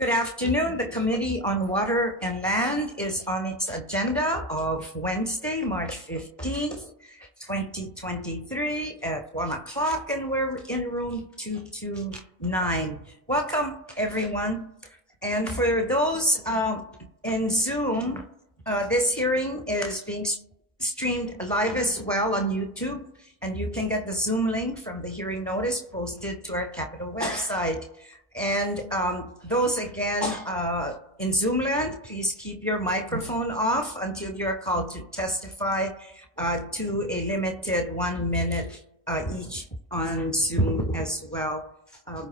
Good afternoon. The Committee on Water and Land is on its agenda of Wednesday, March 15th, 2023 at 1 o'clock, and we're in room 229. Welcome, everyone. And for those in Zoom, this hearing is being streamed live as well on YouTube, and you can get the Zoom link from the hearing notice posted to our Capitol website. And those again in Zoom land, please keep your microphone off until you're called to testify to a limited 1 minute each on Zoom as well.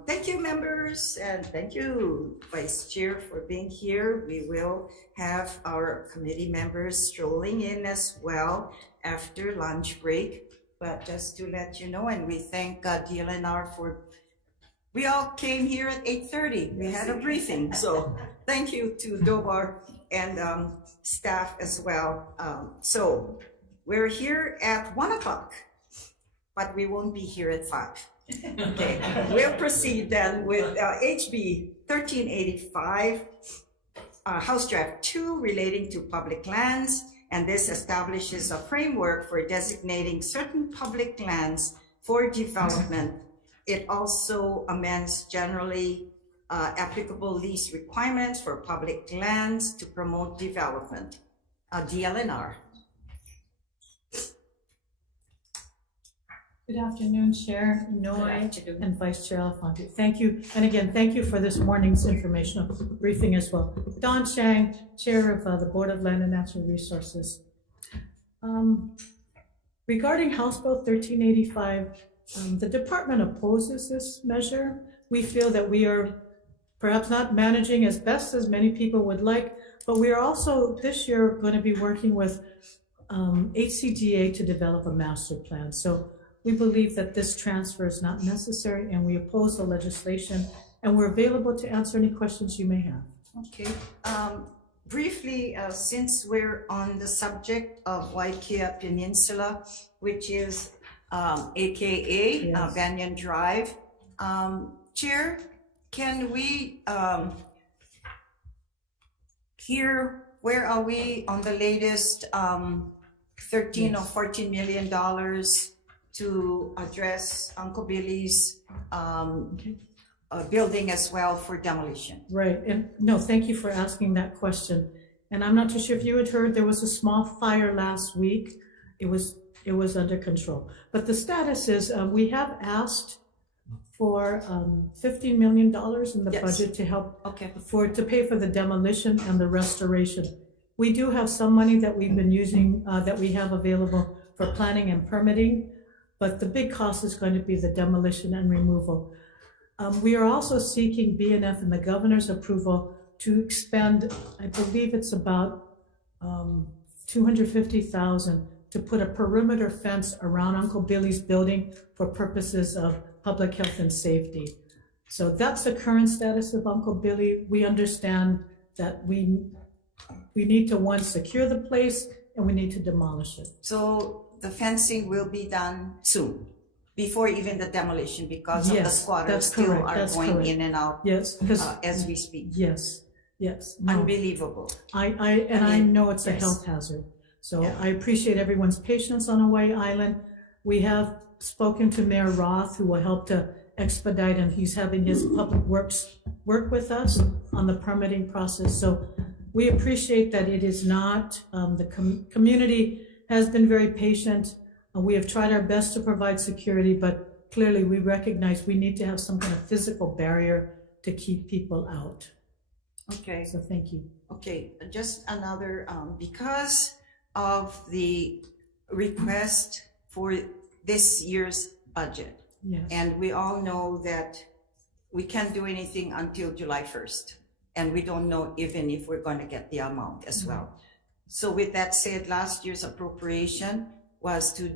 Thank you, members, and thank you, Vice Chair, for being here. We will have our committee members strolling in as well after lunch break. But just to let you know, and we thank DLNR for we all came here at 8:30. We had a briefing. So thank you to Dobar and staff as well. So we're here at 1 o'clock, but we won't be here at 5. Okay, we'll proceed then with HB 1385, House Draft 2 relating to public lands. And this establishes a framework for designating certain public lands for development. It also amends generally applicable lease requirements for public lands to promote development. DLNR. Good afternoon, Chair Noy and Vice Chair Alfonte. Thank you. And again, thank you for this morning's informational briefing as well. Don Chang, Chair of the Board of Land and Natural Resources. Regarding House Bill 1385, the department opposes this measure. We feel that we are perhaps not managing as best as many people would like, but we are also this year going to be working with HCGA to develop a master plan. So we believe that this transfer is not necessary and we oppose the legislation, and we're available to answer any questions you may have. Okay. Briefly, since we're on the subject of Waikea Peninsula, which is AKA Yes. Banyan Drive. Chair, can we hear where are we on the latest 13 or 14 million dollars to address Uncle Billy's building as well for demolition? Right, and no, thank you for asking that question. And I'm not too sure if you had heard, there was a small fire last week. It was under control. But the status is we have asked for $15 million in the budget to help to pay for the demolition and the restoration. We do have some money that we've been using that we have available for planning and permitting, but the big cost is going to be the demolition and removal. We are also seeking BNF and the governor's approval to expend, I believe it's about $250,000 to put a perimeter fence around Uncle Billy's building for purposes of public health and safety. So that's the current status of Uncle Billy. We understand that we need to, one, secure the place, and we need to demolish it. So the fencing will be done soon, before even the demolition, because of the squatters still are going in and out as we speak. Yes, no. Unbelievable. I know it's a health hazard. So I appreciate everyone's patience on Hawai'i Island. We have spoken to Mayor Roth, who will help to expedite, and he's having his public works work with us on the permitting process. So we appreciate that it is not, the community has been very patient. We have tried our best to provide security, but clearly we recognize we need to have some kind of physical barrier to keep people out. Okay. So thank you. Okay, just another, because of the request for this year's budget. Yes. And we all know that we can't do anything until July 1st. And we don't know even if we're going to get the amount as well. So with that said, last year's appropriation was to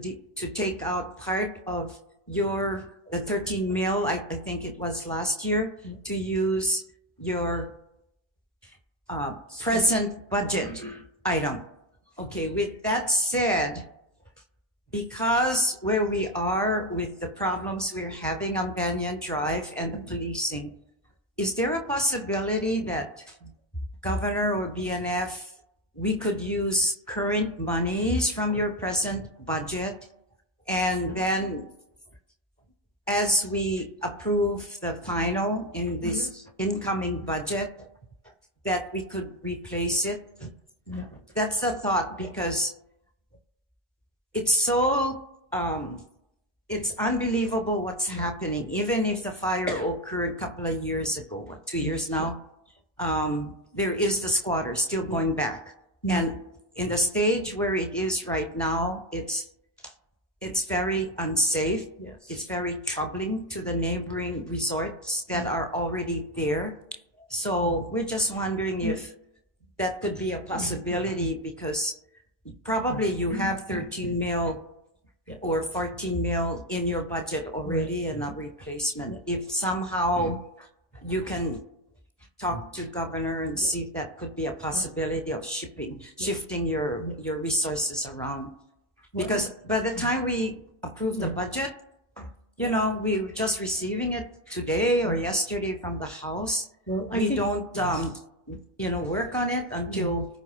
take out part of the 13 mil, I think it was last year, to use your present budget item. Okay, with that said, because where we are with the problems we're having on Banyan Drive and the policing, is there a possibility that Governor or BNF, we could use current monies from your present budget, and then as we approve the final in this incoming budget, that we could replace it? Yeah. That's the thought, because it's so, it's unbelievable what's happening. Even if the fire occurred a couple of years ago, what, 2 years now, there is the squatter still going back. And in the stage where it is right now, it's very unsafe. Yes. It's very troubling to the neighboring resorts that are already there. So we're just wondering if that could be a possibility, because probably you have 13 mil or 14 mil in your budget already and a replacement. If somehow you can talk to governor and see if that could be a possibility of shifting your resources around. Because by the time we approve the budget, you know, we were just receiving it today or yesterday from the House. Well, We don't, you know, work on it until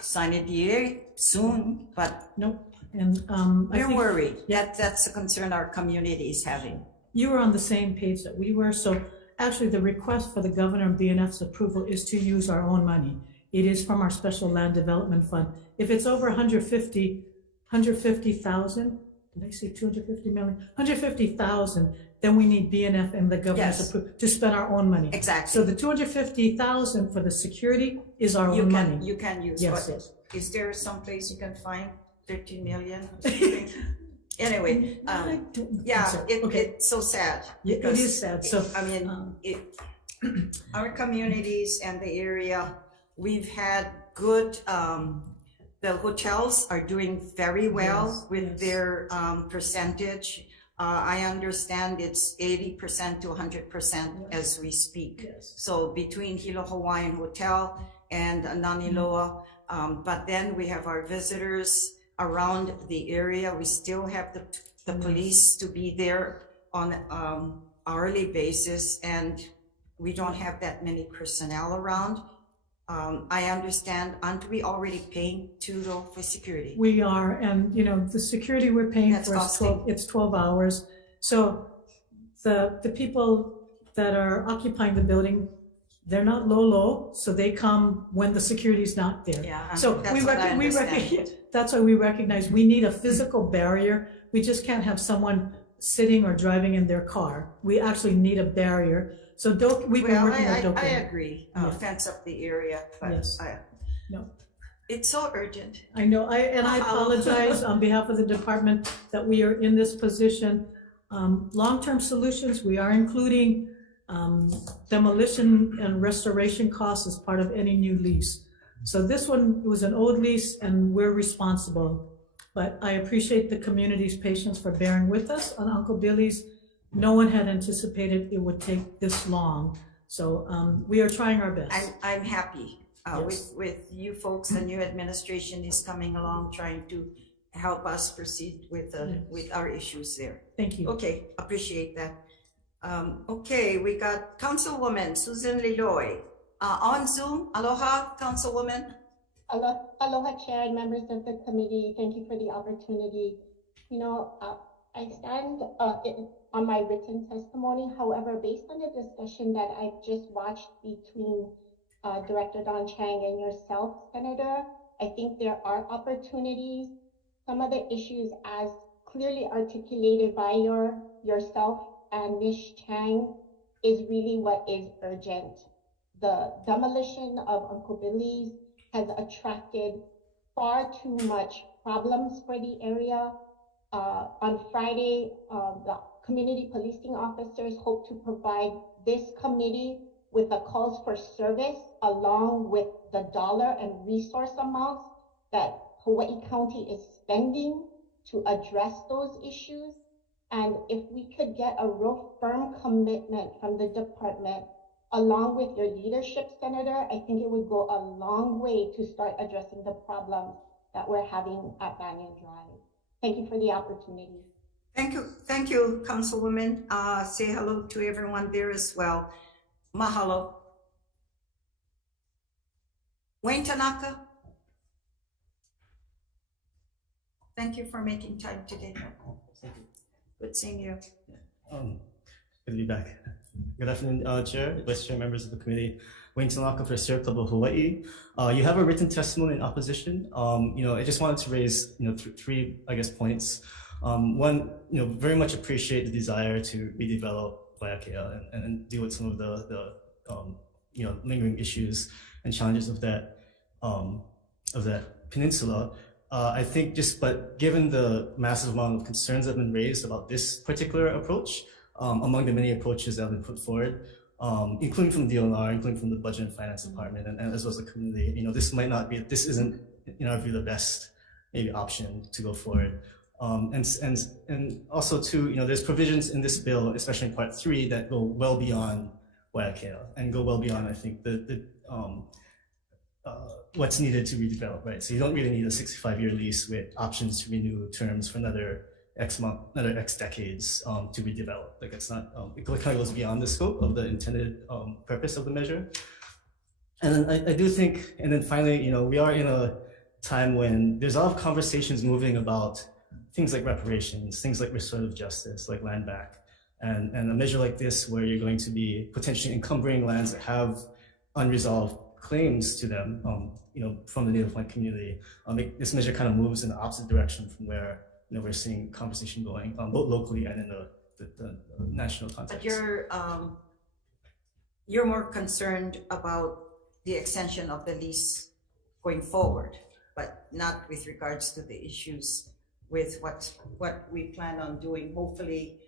sine die soon, but Nope. And I we're think worried. That's a concern our community is having. you were on the same page that we were. So actually, the request for the governor and BNF's approval is to use our own money. It is from our special land development fund. If it's over 150,000, did I say 250 million? 150,000, then we need BNF and the governor's approval to spend our own money. Exactly. So the 250,000 for the security is our own money. You can use. Yes, but yes. Is there some place you can find 13 million? Anyway, I don't- yeah, I'm sorry. Okay. it's so sad. It because is sad. So I mean, our communities and the area, we've had good, the hotels are doing very well with their percentage. I understand it's 80% to 100% as we speak. Yes. So between Hilo Hawaiian Hotel and Naniloa, but then we have our visitors around the area. We still have the police to be there on hourly basis, and we don't have that many personnel around. I understand, aren't we already paying too low for security? We are, and you know, the security we're paying That's for is 12, it's 12 hours. So the people that are occupying the building, they're not low, so they come when the security's not there. Yeah, So that's what I understand. that's why we recognize we need a physical barrier. We just can't have someone sitting or driving in their car. We actually need a barrier. So we've been Well, working with I Doka. agree, Yeah. fence up the area, but Yes. No. it's so urgent. I know, I apologize on behalf of the department that we are in this position. Long-term solutions, we are including demolition and restoration costs as part of any new lease. So this one was an old lease and we're responsible. But I appreciate the community's patience for bearing with us on Uncle Billy's. No one had anticipated it would take this long. So we are trying our best. I'm happy Yes. with you folks. The new administration is coming along, trying to help us proceed with our issues there. Thank you. Okay, appreciate that. Okay, we got Councilwoman Susan Liloy on Zoom. Aloha, Councilwoman. Aloha, Chair and members of the committee. Thank you for the opportunity. You know, I stand on my written testimony. However, based on the discussion that I've just watched between Director Don Chang and yourself, Senator, I think there are opportunities. Some of the issues, as clearly articulated by yourself and Ms. Chang, is really what is urgent. The demolition of Uncle Billy's has attracted far too much problems for the area. On Friday, the community policing officers hope to provide this committee with the calls for service along with the dollar and resource amounts that Hawaii County is spending to address those issues. And if we could get a real firm commitment from the department along with your leadership, Senator, I think it would go a long way to start addressing the problems that we're having at Banyan Drive. Thank you for the opportunity. Thank you, Councilwoman. Say hello to everyone there as well. Mahalo. Wayne Tanaka. Thank you for making time today. Thank you. Good seeing you. Good to be back. Good afternoon, Chair, Vice Chair, members of the committee. Wayne Tanaka for Sierra Club of Hawaii. You have a written testimony in opposition. I just wanted to raise, three, I guess, points. One, very much appreciate the desire to redevelop Waiakea and deal with some of the lingering issues and challenges of that peninsula. I think but given the massive amount of concerns that have been raised about this particular approach, among the many approaches that have been put forward, including from DLNR, including from the Budget and Finance Department, and as well as the community, this isn't, in our view, the best maybe option to go forward. And also too, there's provisions in this bill, especially in Part 3, that go well beyond Waiakea and go well beyond, I think, what's needed to redevelop, right? So you don't really need a 65-year lease with options to renew terms for another X decades to redevelop. Like it's not, it kind of goes beyond the scope of the intended purpose of the measure. And then I do think, and then finally, we are in a time when there's a lot of conversations moving about things like reparations, things like restorative justice, like land back. And a measure like this, where you're going to be potentially encumbering lands that have unresolved claims to them, from the Native Hawaiian community, this measure kind of moves in the opposite direction from where we're seeing conversation going, both locally and in the national context. But you're more concerned about the extension of the lease going forward, but not with regards to the issues with what we plan on doing. Hopefully,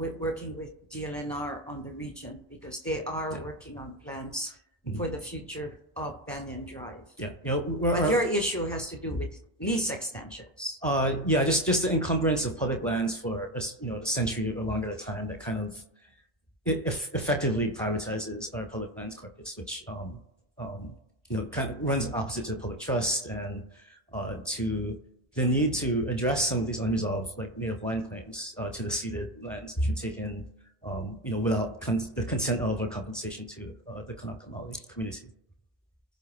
with working with DLNR on the region, because they are working on plans for the future of Banyan Drive. Yeah, but your issue has to do with lease extensions. Just the encumbrance of public lands for a century or longer at a time that kind of effectively privatizes our public lands corpus, which kind of runs opposite to the public trust and to the need to address some of these unresolved Native Hawaiian claims to the ceded lands, which are taken without the consent of or compensation to the Kanaka Maoli community.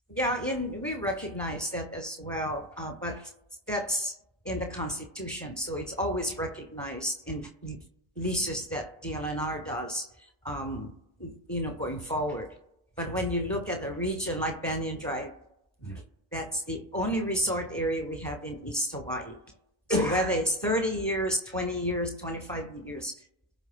Yeah, and we recognize that as well, but that's in the Constitution, so it's always recognized in leases that DLNR does, going forward. But when you look at a region like Banyan Drive, that's the only resort area we have in East Hawaii. So whether it's 30 years, 20 years, 25 years,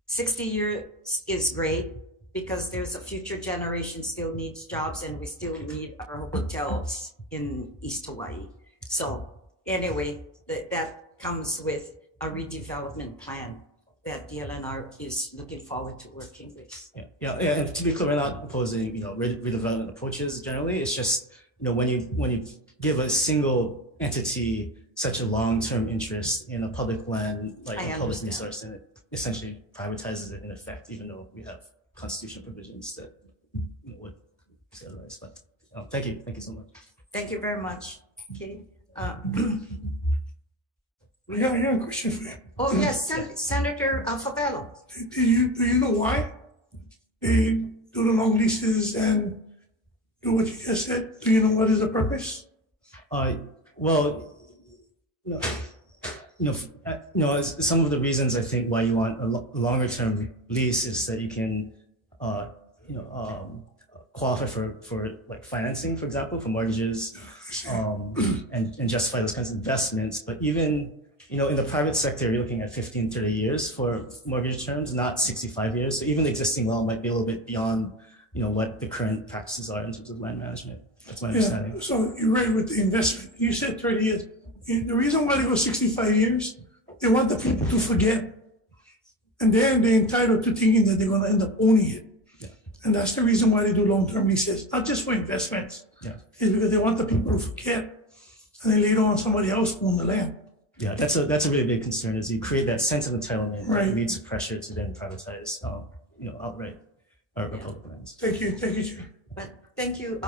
60 years is great, because there's a future generation still needs jobs, and we still need our hotels in East Hawaii. So anyway, that comes with a redevelopment plan that DLNR is looking forward to working with. Yeah. And to be clear, we're not opposing redevelopment approaches generally. It's just when you give a single entity such a long-term interest in a public land, like a public resource, and it essentially privatizes it in effect, even though we have constitutional provisions that would say otherwise. But thank you so much. Thank you very much. Okay. I got a question for you. Oh yes, Senator Favelo. Do you know why they do the long leases and do what you just said? Do you know what is the purpose? Some of the reasons I think why you want a longer term lease is that you can, qualify for like financing, for example, for mortgages, and justify those kinds of investments. But even, in the private sector, you're looking at 15, 30 years for mortgage terms, not 65 years. So even the existing law might be a little bit beyond, what the current practices are in terms of land management. That's my understanding. So you're right with the investment. You said 30 years. The reason why they go 65 years, they want the people to forget. And then they're entitled to thinking that they're going to end up owning it. Yeah. And that's the reason why they do long-term leases, not just for investments. Yeah. It's because they want the people to forget, and then later on somebody else own the land. Yeah, that's a really big concern, is you create that sense of entitlement Right. that leads to pressure to then privatize, outright our public lands. Thank you, Chair. But thank you,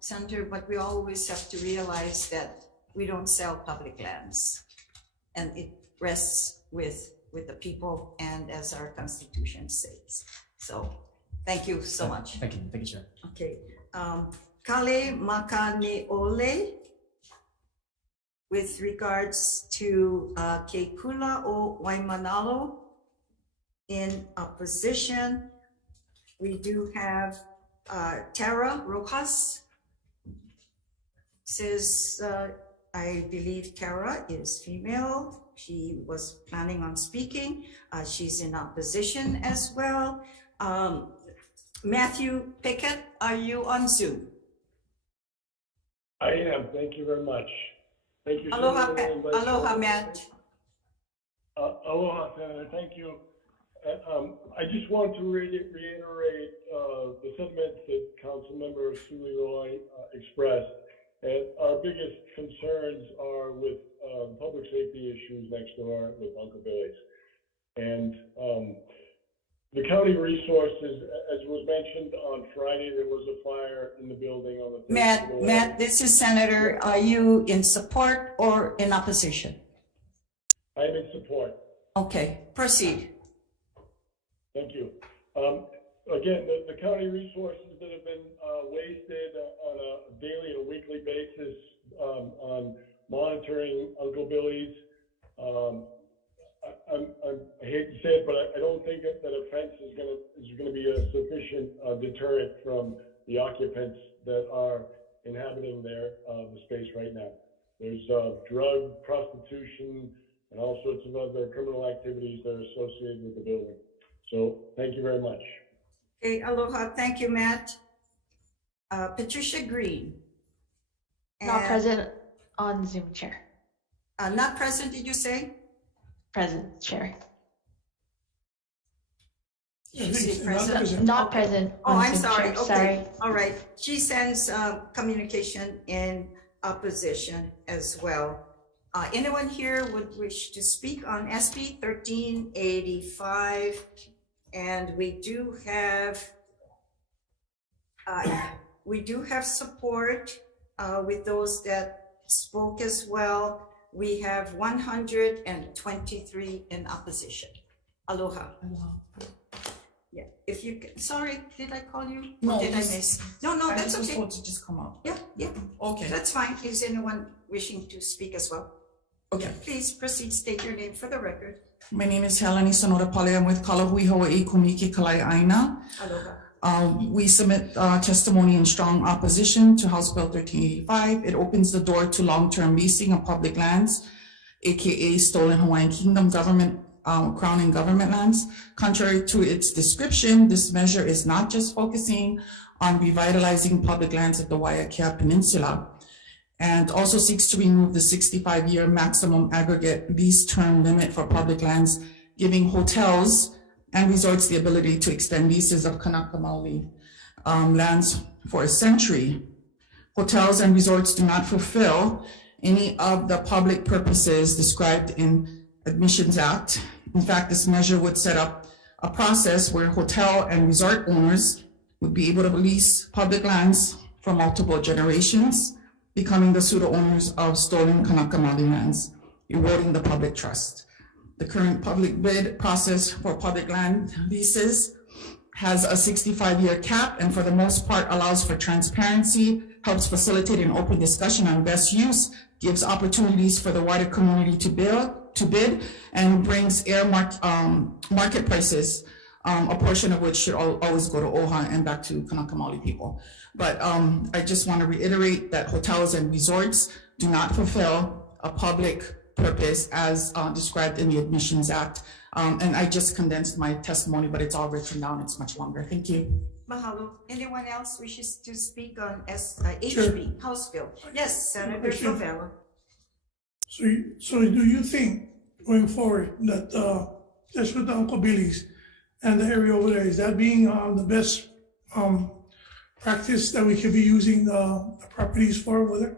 Senator, but we always have to realize that we don't sell public lands, and it rests with with the people and as our Constitution says. So, thank you so much. Thank you, Chair. Okay, Kale Makaneole, with regards to Ke Kula o Waimanalo. In opposition, we do have Tara Rojas. Says, I believe Tara is female. She was planning on speaking. She's in opposition as well. Matthew Pickett, are you on Zoom? I am. Thank you very much. Thank you. Aloha, Senator, aloha, Matt. Aloha, Senator. Thank you. I just want to reiterate the sentiments that Councilmember Suliloy expressed. And our biggest concerns are with public safety issues next door with Uncle Billy's. And the county resources, as was mentioned on Friday, there was a fire in the building on the third floor. Matt, this is Senator. Are you in support or in opposition? I am in support. Okay, proceed. Thank you. Again, the county resources that have been wasted on a daily and weekly basis on monitoring Uncle Billy's. I hate to say it, but I don't think that a fence is going to be a sufficient deterrent from the occupants that are inhabiting the space right now. There's drug, prostitution, and all sorts of other criminal activities that are associated with the building. So thank you very much. Okay, aloha. Thank you, Matt. Patricia Green. Not present on Zoom, Chair. Not present, did you say? Present, Chair. Did you say Not present? present. Not present. Oh, on I'm Zoom, sorry. Chair. Okay. Sorry. All right. She sends communication in opposition as well. Anyone here would wish to speak on SB 1385? And we do have support with those that spoke as well. We have 123 in opposition. Aloha. Yeah, if you can, sorry, did I call you? No, Or did I miss? No, that's I just okay. want to just come out. Yeah, Okay, that's fine. Is anyone wishing to speak as well? okay. Please proceed, state your name for the record. My name is Helene Sonora Pale. I'm with Kalahui Hawai'i Kumiki Kalai Aina. Aloha. We submit testimony in strong opposition to House Bill 1385. It opens the door to long-term leasing of public lands, AKA stolen Hawaiian Kingdom government, Crown and government lands. Contrary to its description, this measure is not just focusing on revitalizing public lands at the Waiakea Peninsula, and also seeks to remove the 65-year maximum aggregate lease term limit for public lands, giving hotels and resorts the ability to extend leases of Kanaka Maoli lands for a century. Hotels and resorts do not fulfill any of the public purposes described in Admissions Act. In fact, this measure would set up a process where hotel and resort owners would be able to lease public lands for multiple generations, becoming the pseudo owners of stolen Kanaka Maoli lands, eroding the public trust. The current public bid process for public land leases has a 65-year cap, and for the most part allows for transparency, helps facilitate an open discussion on best use, gives opportunities for the wider community to bid, and brings market prices, a portion of which should always go to OHA and back to Kanaka Maoli people. But I just want to reiterate that hotels and resorts do not fulfill a public purpose as described in the Admissions Act. And I just condensed my testimony, but it's all written down. It's much longer. Thank you. Mahalo. Anyone else wishes to speak on HB, House Bill? Yes, Senator Sure. Favela. So do you think going forward that just with Uncle Billy's and the area over there, is that being the best practice that we could be using the properties for over there?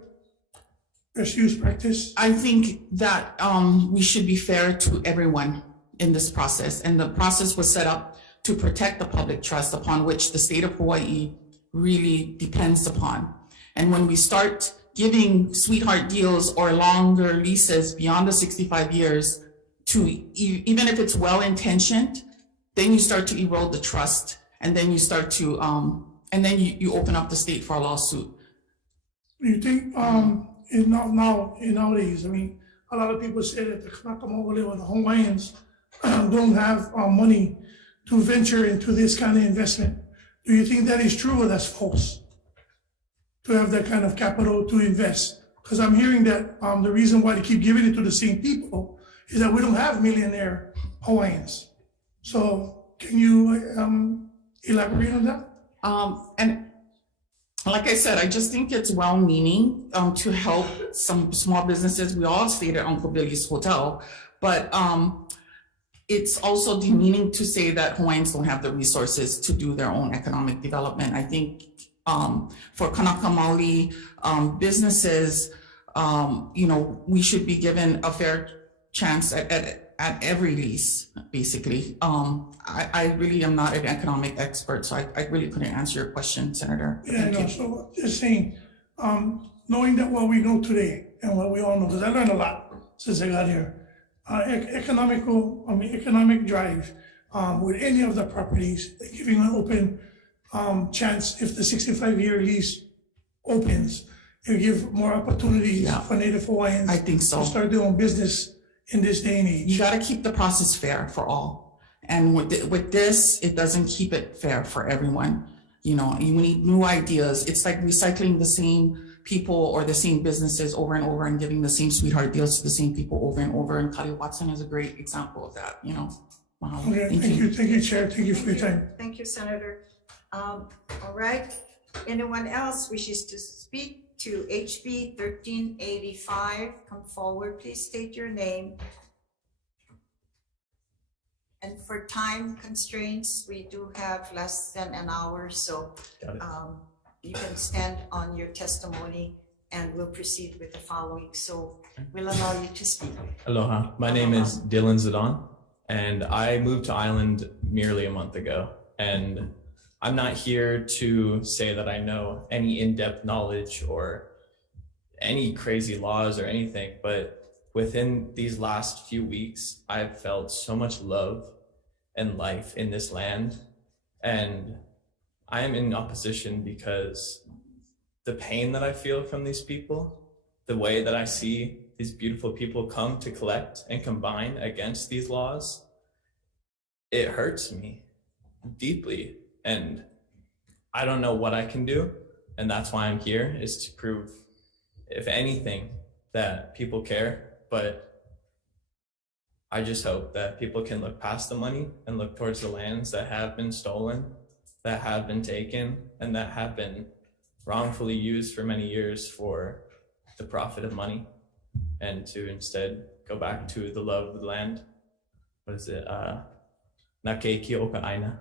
Best use practice? I think that we should be fair to everyone in this process. And the process was set up to protect the public trust upon which the state of Hawaii really depends upon. And when we start giving sweetheart deals or longer leases beyond the 65 years to, even if it's well-intentioned, then you start to erode the trust, and then you start to, and then you open up the state for a lawsuit. Do you think, nowadays, I mean, a lot of people say that the Kanaka Maoli or the Hawaiians don't have money to venture into this kind of investment. Do you think that is true or that's false? To have that kind of capital to invest? Because I'm hearing that the reason why they keep giving it to the same people is that we don't have millionaire Hawaiians. So can you elaborate on that? And like I said, I just think it's well-meaning to help some small businesses. We all stayed at Uncle Billy's Hotel, but it's also demeaning to say that Hawaiians don't have the resources to do their own economic development. I think for Kanaka Maoli businesses, we should be given a fair chance at every lease, basically. I really am not an economic expert, so I really couldn't answer your question, Senator. Yeah, no, so just saying, knowing that what we know today and what we all know, because I learned a lot since I got here, economic drive with any of the properties, giving an open chance if the 65-year lease opens, it give more opportunities for Native Hawaiians. I think so. To start doing business in this day and age. You got to keep the process fair for all. And with this, it doesn't keep it fair for everyone. You need new ideas. It's like recycling the same people or the same businesses over and over and giving the same sweetheart deals to the same people over and over. And Kali Watson is a great example of that, Wow. Okay, thank you. Thank you, Chair. Thank you for your time. Thank you, Senator. All right. Anyone else wishes to speak to HB 1385? Come forward, please state your name. And for time constraints, we do have less than an hour, so you can stand on your testimony and we'll proceed with the following. So we'll allow you to speak. Aloha, my name is Dylan Zidon, and I moved to Island merely a month ago. And I'm not here to say that I know any in-depth knowledge or any crazy laws or anything, but within these last few weeks, I've felt so much love and life in this land. And I am in opposition because the pain that I feel from these people, the way that I see these beautiful people come to collect and combine against these laws, it hurts me deeply. And I don't know what I can do. And that's why I'm here, is to prove, if anything, that people care. But I just hope that people can look past the money and look towards the lands that have been stolen, that have been taken, and that have been wrongfully used for many years for the profit of money, and to instead go back to the love of the land. What is it? Nake ki oka aina.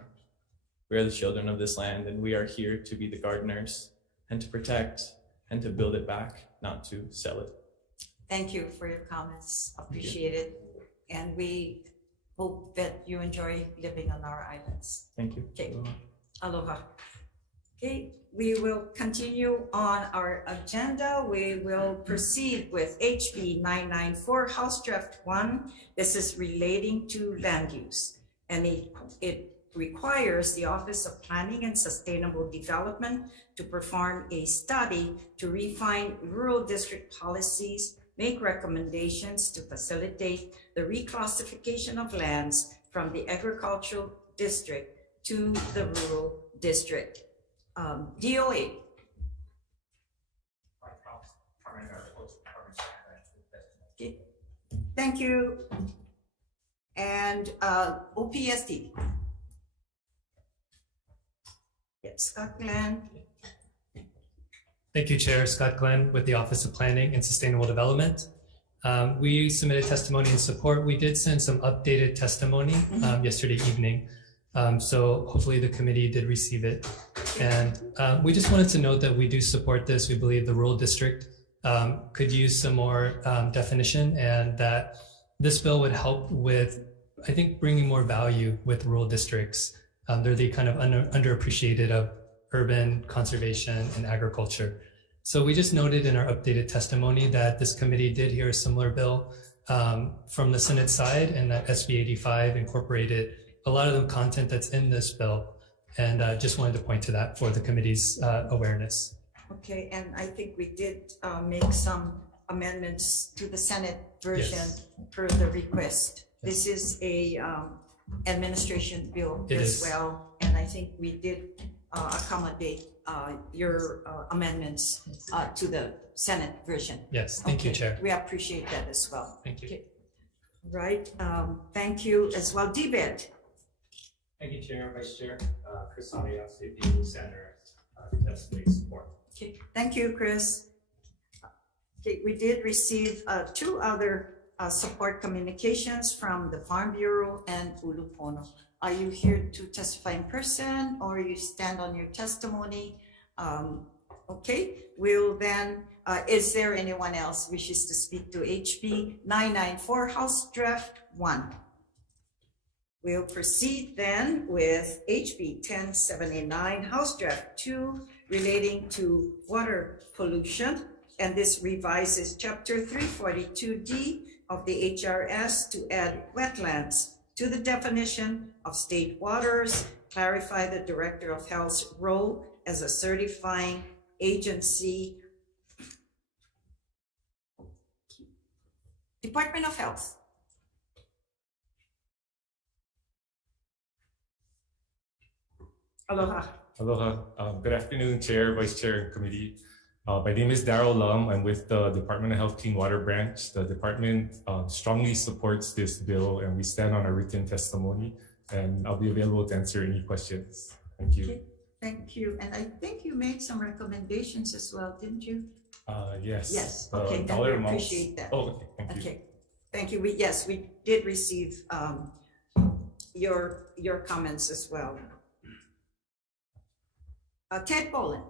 We are the children of this land, and we are here to be the gardeners and to protect and to build it back, not to sell it. Thank you for your comments. Appreciate it. And we hope that you enjoy living on our islands. Thank you. Okay. Aloha. Okay, we will continue on our agenda. We will proceed with HB 994, House Draft 1. This is relating to land use. And it requires the Office of Planning and Sustainable Development to perform a study to refine rural district policies, make recommendations to facilitate the reclassification of lands from the agricultural district to the rural district. DOA. Okay. Thank you. And OPSD. Yes, Scott Glenn. Thank you, Chair. Scott Glenn with the Office of Planning and Sustainable Development. We submitted testimony in support. We did send some updated testimony yesterday evening. So hopefully the committee did receive it. And we just wanted to note that we do support this. We believe the rural district could use some more definition, and that this bill would help with, I think, bringing more value with rural districts. They're the kind of underappreciated of urban conservation and agriculture. So we just noted in our updated testimony that this committee did hear a similar bill from the Senate side, and that SB 85 incorporated a lot of the content that's in this bill. And just wanted to point to that for the committee's awareness. Okay, and I think we did make some amendments to the Senate version Yes. per the request. This is a administration bill It as is. well, and I think we did accommodate your amendments to the Senate version. Yes, thank you, Okay, Chair. we appreciate that as well. Thank you. Okay. Right, thank you as well. DBED. Thank you, Chair, Vice Chair. Chris Arias, Safety Center, testimony support. Okay, thank you, Chris. Okay, we did receive two other support communications from the Farm Bureau and Ulupono. Are you here to testify in person or you stand on your testimony? Okay, we'll then, is there anyone else wishes to speak to HB 994 House Draft 1? We'll proceed then with HB 1079 House Draft 2 relating to water pollution. And this revises Chapter 342D of the HRS to add wetlands to the definition of state waters, clarify the Director of Health's role as a certifying agency. Department of Health. Aloha. Aloha. Good afternoon, Chair, Vice Chair, and Committee. My name is Darryl Lum. I'm with the Department of Health Clean Water Branch. The department strongly supports this bill, and we stand on our written testimony. And I'll be available to answer any questions. Thank you. Okay, thank you. And I think you made some recommendations as well, didn't you? Yes. Yes, The okay, then dollar we amounts- appreciate that. Oh, okay. Thank you. Okay, thank you. Yes, we did receive your comments as well. Ted Boland.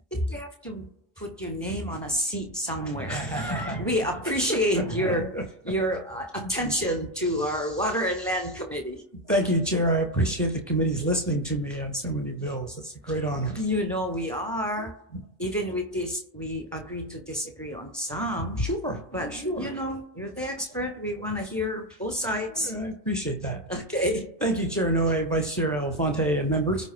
I think you have to put your name on a seat somewhere. We appreciate your attention to our Water and Land Committee. Thank you, Chair. I appreciate the committee's listening to me on so many bills. It's a great honor. You know we are. Even with this, we agree to disagree on some. Sure. But sure. you know, you're the expert. We want to hear both sides. I appreciate that. Okay. Thank you, Chair Noe, Vice Chair Alfonte, and members.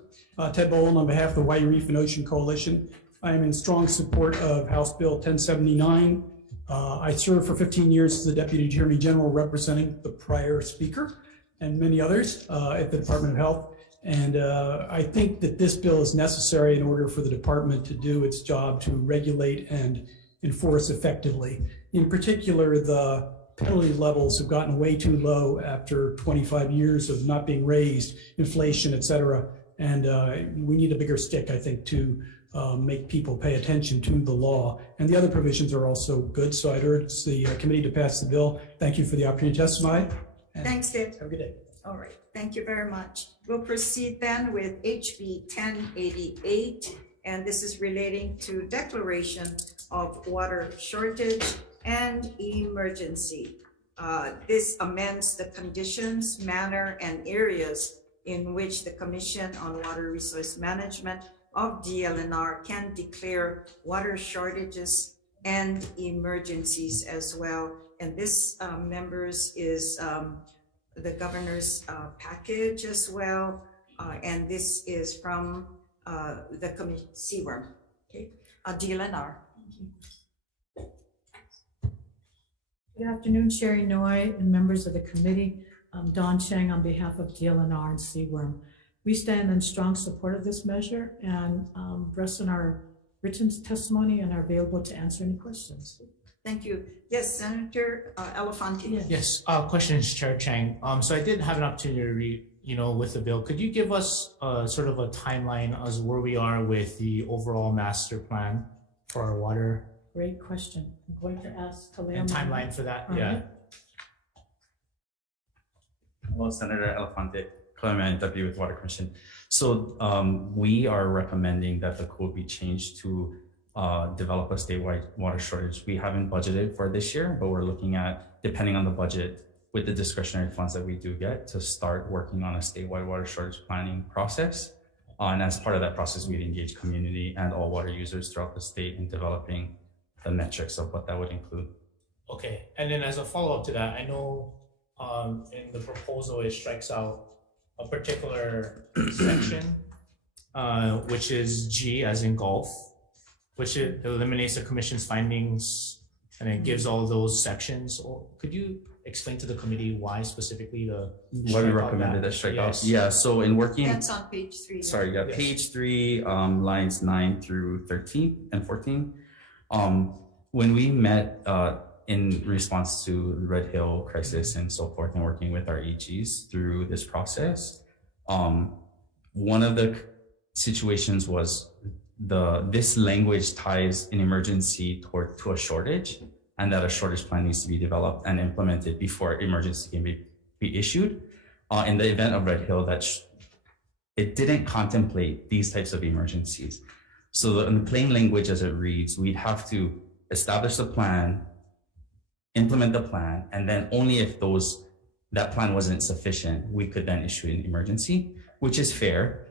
Ted Boland on behalf of the Hawai'i Reef and Ocean Coalition. I am in strong support of House Bill 1079. I served for 15 years as the Deputy Attorney General representing the prior speaker and many others at the Department of Health. And I think that this bill is necessary in order for the department to do its job to regulate and enforce effectively. In particular, the penalty levels have gotten way too low after 25 years of not being raised, inflation, et cetera. And we need a bigger stick, I think, to make people pay attention to the law. And the other provisions are also good. So I'd urge the committee to pass the bill. Thank you for the opportunity to testify. Thanks, Dave. Have a good day. All right. Thank you very much. We'll proceed then with HB 1088. And this is relating to declaration of water shortage and emergency. This amends the conditions, manner, and areas in which the Commission on Water Resource Management of DLNR can declare water shortages and emergencies as well. And this, members, is the governor's package as well. And this is from the committee, CWRM, okay? DLNR. Good afternoon, Sherry Noy and members of the committee. I'm Don Chang on behalf of DLNR and CWRM. We stand in strong support of this measure and rest on our written testimony and are available to answer any questions. Thank you. Yes, Senator Elefante. Yes, questions, Chair Chang. So I did have an opportunity to read, with the bill. Could you give us sort of a timeline as where we are with the overall master plan for our water? Great question. I'm going to ask Kaleo. And timeline for that? Yeah. Hello, Senator Elefante, Kaleo Deputy with Water Commission. So we are recommending that the code be changed to develop a statewide water shortage. We haven't budgeted for this year, but we're looking at, depending on the budget, with the discretionary funds that we do get, to start working on a statewide water shortage planning process. And as part of that process, we'd engage community and all water users throughout the state in developing the metrics of what that would include. Okay, and then as a follow-up to that, I know in the proposal, it strikes out a particular section, which is G as in golf, which it eliminates the commission's findings and it gives all those sections. Or could you explain to the committee why specifically why we recommended that strikeout? Yes. Yeah, so in working, That's on page 3. sorry, yeah, Yes. page 3, lines 9 through 13 and 14. When we met in response to the Red Hill crisis and so forth, and working with our AGs through this process, one of the situations was this language ties an emergency to a shortage, and that a shortage plan needs to be developed and implemented before emergency can be issued. In the event of Red Hill, it didn't contemplate these types of emergencies. So in the plain language as it reads, we'd have to establish the plan, implement the plan, and then only if that plan wasn't sufficient, we could then issue an emergency, which is fair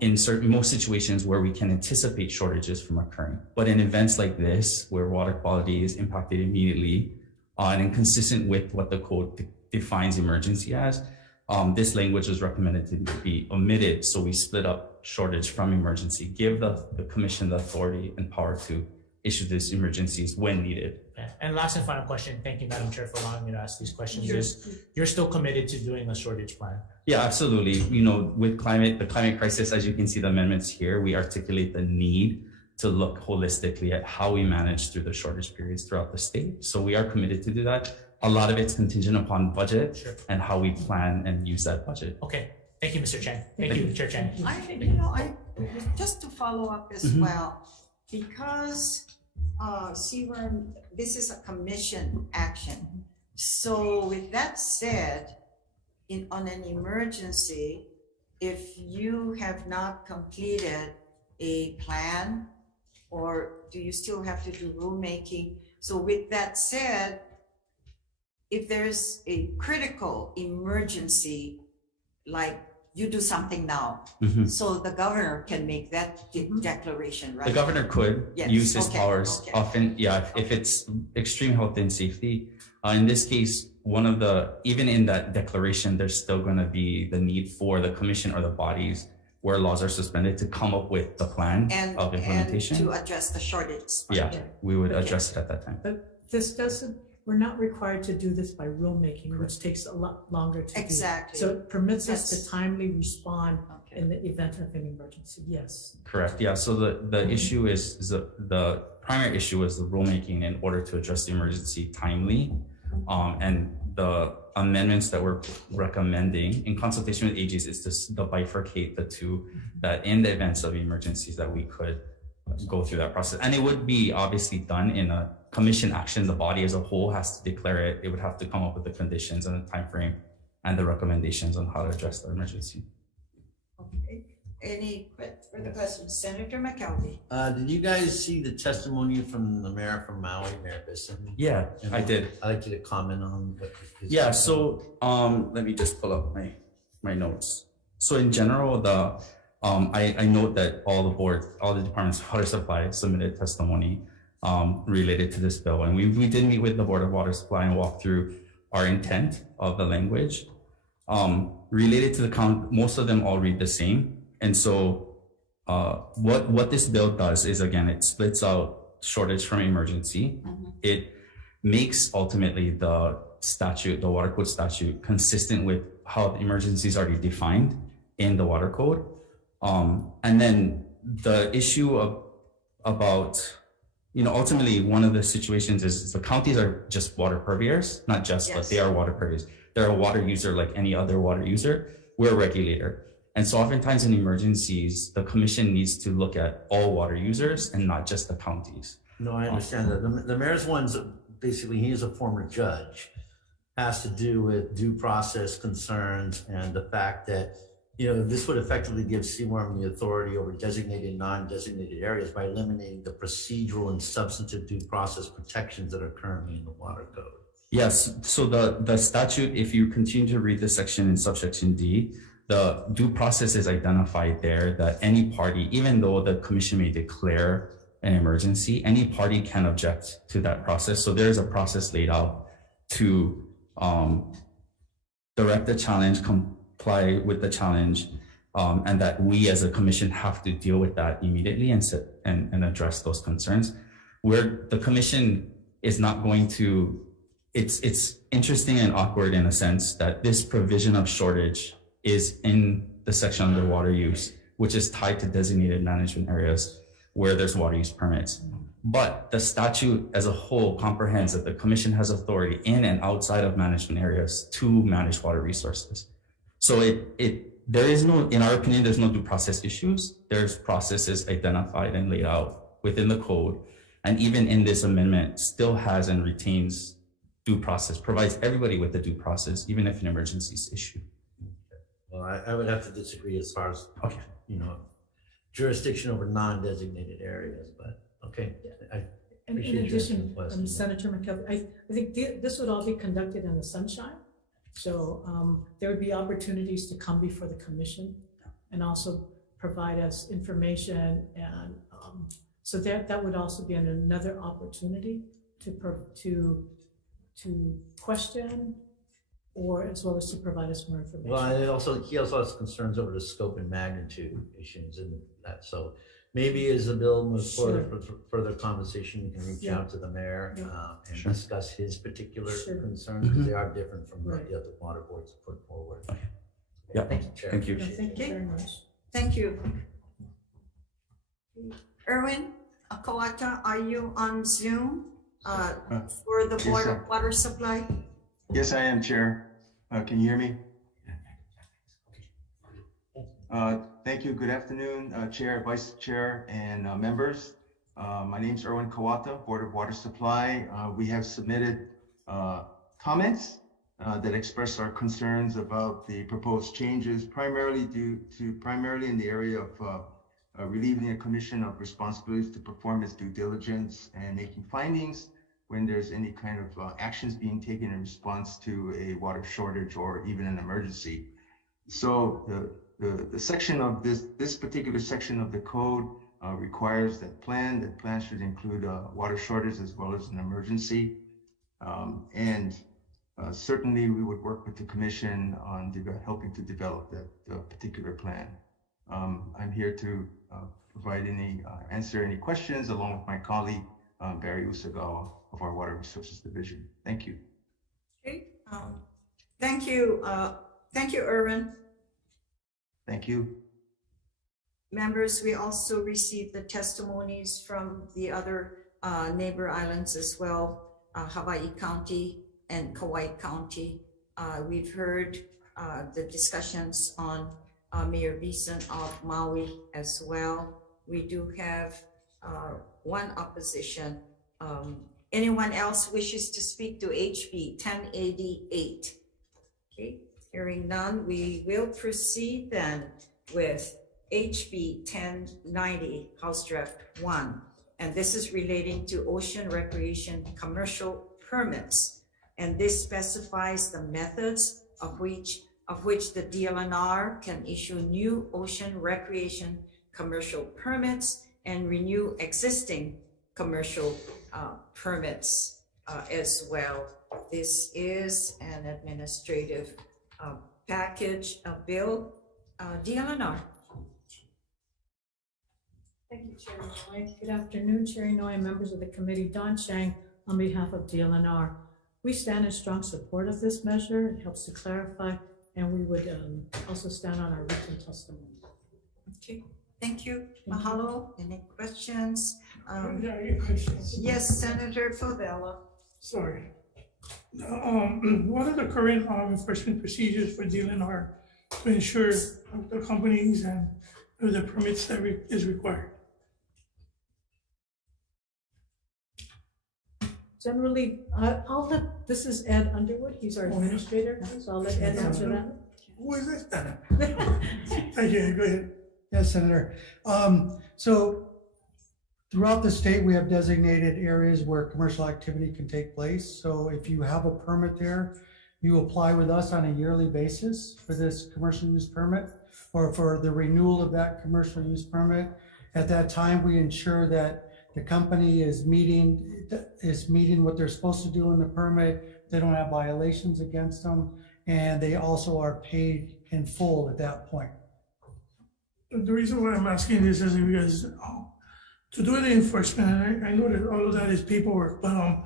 in most situations where we can anticipate shortages from occurring. But in events like this, where water quality is impacted immediately and inconsistent with what the code defines emergency as, this language was recommended to be omitted. So we split up shortage from emergency, give the commission the authority and power to issue these emergencies when needed. Okay. And last and final question, thank you, Madam Chair, for allowing me to ask these questions, you're still committed to doing a shortage plan? Yeah, absolutely. With the climate crisis, as you can see the amendments here, we articulate the need to look holistically at how we manage through the shortage periods throughout the state. So we are committed to do that. A lot of it's contingent upon budget and how we plan and use that budget. Okay, thank you, Mr. Chang. Thank you, Chair Chang. I just to follow up as well, because CWRM, this is a commission action. So with that said, on an emergency, if you have not completed a plan, or do you still have to do rulemaking? So with that said, if there's a critical emergency, like you do something now, so the governor can make that declaration, right? The governor could use his powers often, if it's extreme health and safety. In this case, even in that declaration, there's still going to be the need for the commission or the bodies where laws are suspended to come up with the plan of implementation. And to address the shortage. We would address it at that time. But this we're not required to do this by rulemaking, which takes a lot longer to do. So it permits us to timely respond in the event of an emergency, yes. Correct, yeah, so the issue is the primary issue is the rulemaking in order to address the emergency timely. And the amendments that we're recommending in consultation with AGs is to bifurcate the two, that in the events of emergencies that we could go through that process. And it would be obviously done in a commission action. The body as a whole has to declare it. It would have to come up with the conditions and the time frame and the recommendations on how to address the emergency. Okay. Any further questions? Senator McKelvey. Did you guys see the testimony from the mayor from Maui, Mayor Bisson? Yeah, I did. I'd like you to comment on what his so let me just pull up my notes. So in general, I note that all the departments of water supply submitted testimony related to this bill, and we did meet with the Board of Water Supply and walk through our intent of the language related to the count. Most of them all read the same, and so what this bill does is, again, it splits out shortage from emergency. It makes ultimately the water code statute, consistent with how the emergency is already defined in the water code. And then the issue about, ultimately one of the situations is the counties are just water purveyors, not just, but they are water purveyors. They're a water user like any other water user. We're a regulator. And so oftentimes in emergencies, the commission needs to look at all water users and not just the counties. No, I understand that. The mayor's one's basically, he's a former judge, has to do with due process concerns and the fact that this would effectively give CWRM the authority over designated and non-designated areas by eliminating the procedural and substantive due process protections that are currently in the water code. Yes, so the statute, if you continue to read the section in subsection D, the due process is identified there that any party, even though the commission may declare an emergency, any party can object to that process. So there's a process laid out to direct the challenge, comply with the challenge, and that we as a commission have to deal with that immediately and address those concerns. Where the commission is not going to, it's interesting and awkward in a sense that this provision of shortage is in the section under water use, which is tied to designated management areas where there's water use permits. But the statute as a whole comprehends that the commission has authority in and outside of management areas to manage water resources. So there is no, in our opinion, there's no due process issues. There's processes identified and laid out within the code. And even in this amendment still has and retains due process, provides everybody with the due process, even if an emergency is issued. Well, I would have to disagree as far as, you know, jurisdiction over non-designated areas, but okay. I And in appreciate your addition, question. Senator McKelvey, I think this would all be conducted in the sunshine. So there would be opportunities to come before the commission and also provide us information, and so that would also be another opportunity to question, or as well as to provide us more information. Well, and he also has concerns over the scope and magnitude issues in that. So maybe as the bill moves forward for further conversation, you can reach out to the mayor and discuss his particular concerns, because they are different from what the other water boards have put forward. Yeah, thank you, Chair. Thank you. Thank you very much. Thank you. Erwin Kawata, are you on Zoom for the water supply? Yes, I am, Chair. Can you hear me? Thank you. Good afternoon, Chair, Vice Chair, and members. My name is Erwin Kawata, Board of Water Supply. We have submitted comments that express our concerns about the proposed changes, primarily in the area of relieving the Commission of responsibilities to perform its due diligence and making findings when there's any kind of actions being taken in response to a water shortage or even an emergency. So the section of this particular section of the code requires that plan should include water shortage as well as an emergency. Certainly we would work with the Commission on helping to develop that particular plan. I'm here to provide answer any questions along with my colleague, Barry Usagawa of our Water Resources Division. Thank you. Okay. Thank you. Thank you, Erwin. Thank you. Members, we also received the testimonies from the other neighbor islands as well, Hawai'i County and Kauai County. We've heard the discussions on Mayor Beeson of Maui as well. We do have one opposition. Anyone else wishes to speak to HB 1088? Okay, hearing none, we will proceed then with HB 1090, House Draft 1. And this is relating to ocean recreation commercial permits. And this specifies the methods of which the DLNR can issue new ocean recreation commercial permits and renew existing commercial permits as well. This is an administrative package, a bill, DLNR. Thank you, Chair Noy. Good afternoon, Chair Noy and members of the committee. Don Chang on behalf of DLNR. We stand in strong support of this measure. It helps to clarify, and we would also stand on our written testimony. Okay, thank you. Mahalo. Any questions? Questions. Yes, Senator Favela. Sorry. What are the current enforcement procedures for DLNR to ensure the companies and the permits that is required? Generally, this is Ed Underwood. He's our administrator, so I'll let Ed answer that. Who is this? Thank you. Go ahead. Yes, Senator. So throughout the state, we have designated areas where commercial activity can take place. So if you have a permit there, you apply with us on a yearly basis for this commercial use permit or for the renewal of that commercial use permit. At that time, we ensure that the company is meeting what they're supposed to do in the permit. They don't have violations against them, and they also are paid in full at that point. The reason why I'm asking this is because to do the enforcement, I know that all of that is paperwork, but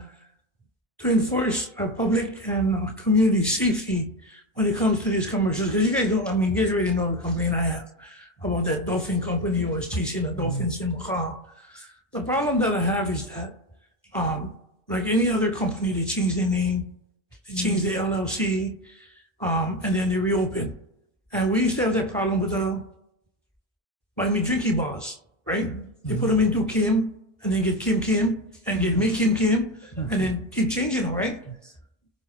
to enforce public and community safety when it comes to these commercials, because you guys know, I mean, you guys already know the complaint I have about that dolphin company who was chasing the dolphins in Macau. The problem that I have is that, like any other company, they change their name, they change their LLC, and then they reopen. And we used to have that problem with the buy me drinky bars, right? They put them into Kim, and then get Kim, and get me Kim, and then keep changing them, right?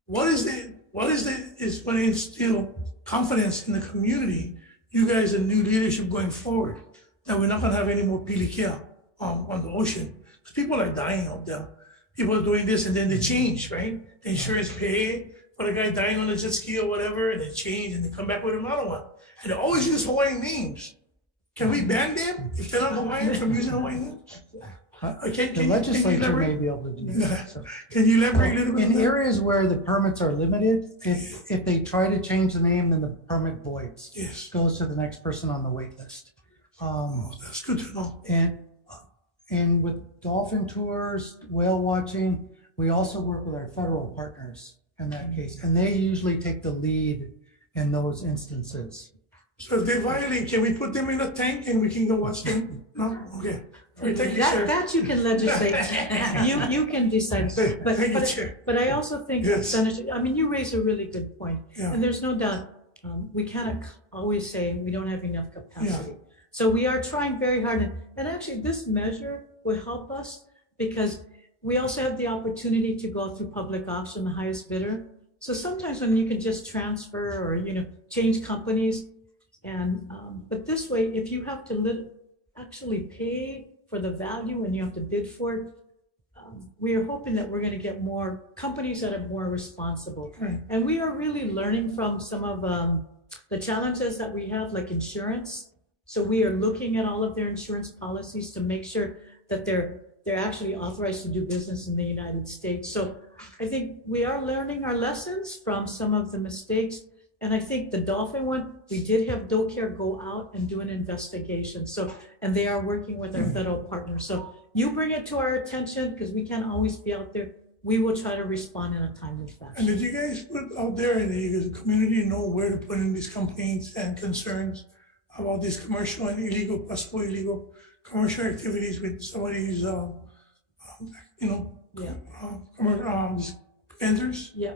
What is when they instill confidence in the community, you guys and new leadership going forward, that we're not gonna have any more pilikia on the ocean. Because people are dying out there. People are doing this and then they change, right? The insurance pay for the guy dying on a jet ski or whatever, and they change and they come back with another one. And they always use Hawaiian names. Can we ban them if they're not Hawaiian from using Hawaiian names? The legislature may be able to do that. So. Can you elaborate a little bit? In areas where the permits are limited, if they try to change the name, then the permit voids. Yes. Goes to the next person on the wait list. That's good to know. And with dolphin tours, whale watching, we also work with our federal partners in that case, and they usually take the lead in those instances. So if they violate, can we put them in a tank and we can go watch them? No? Okay. All right, thank you, sir. That you can legislate. You can decide. But I also think, Yes. Senator, I mean, you raise a really good point. Yeah. And there's no doubt, we cannot always say we don't have enough capacity. Yeah. So we are trying very hard. And actually, this measure will help us because we also have the opportunity to go through public auction, the highest bidder. So sometimes when you can just transfer or, change companies. And, but this way, if you have to actually pay for the value and you have to bid for it, we are hoping that we're going to get more companies that are more responsible. Right. And we are really learning from some of the challenges that we have, like insurance. So we are looking at all of their insurance policies to make sure that they're actually authorized to do business in the United States. So I think we are learning our lessons from some of the mistakes. And I think the dolphin one, we did have DoCare go out and do an investigation. So, and they are working with our federal partners. So you bring it to our attention because we can't always be out there. We will try to respond in a timely fashion. And did you guys put out there and the community know where to put in these complaints and concerns about these commercial and illegal, possible illegal commercial activities with somebody who's, vendors? Yeah.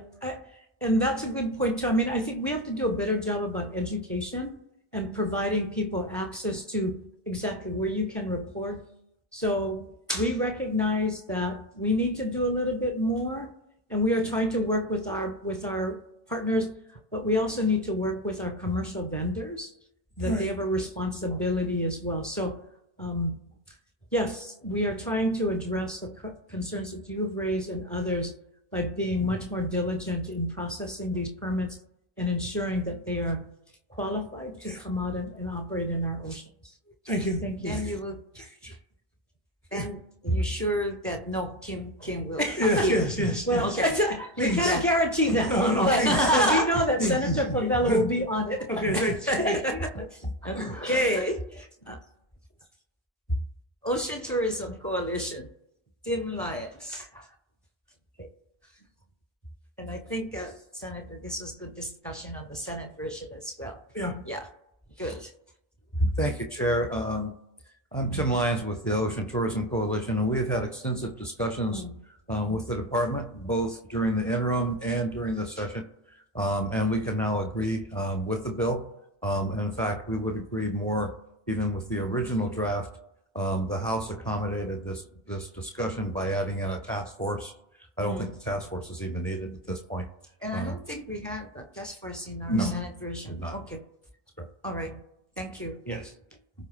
And that's a good point too. I mean, I think we have to do a better job about education and providing people access to exactly where you can report. So we recognize that we need to do a little bit more, and we are trying to work with our partners, but we also need to work with our commercial vendors that they have a responsibility as well. So yes, we are trying to address the concerns that you've raised and others by being much more diligent in processing these permits and ensuring that they are qualified to come out and operate in our oceans. Thank you. Thank you. Then you will, then you sure that no Kim will Yes. Well, Okay. we can't guarantee that, but we know that Senator Favela will be on it. Okay, thanks. Okay. Ocean Tourism Coalition, Tim Lyons. Okay. And I think, Senator, this was good discussion on the Senate version as well. Yeah. Yeah, good. Thank you, Chair. I'm Tim Lyons with the Ocean Tourism Coalition, and we've had extensive discussions with the department, both during the interim and during this session. And we can now agree with the bill. And in fact, we would agree more even with the original draft. The House accommodated this discussion by adding in a task force. I don't think the task force is even needed at this point. And I don't think we had a task force in our No, Senate version. did not. Okay. All right. Thank you. Yes.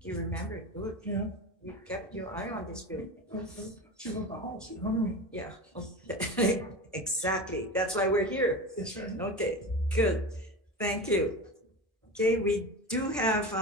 You remember it good. Yeah. You kept your eye on this bill. She left the house, you know what I mean? Yeah. Exactly. That's why we're here. That's right. Okay, good. Thank you. Okay, we do have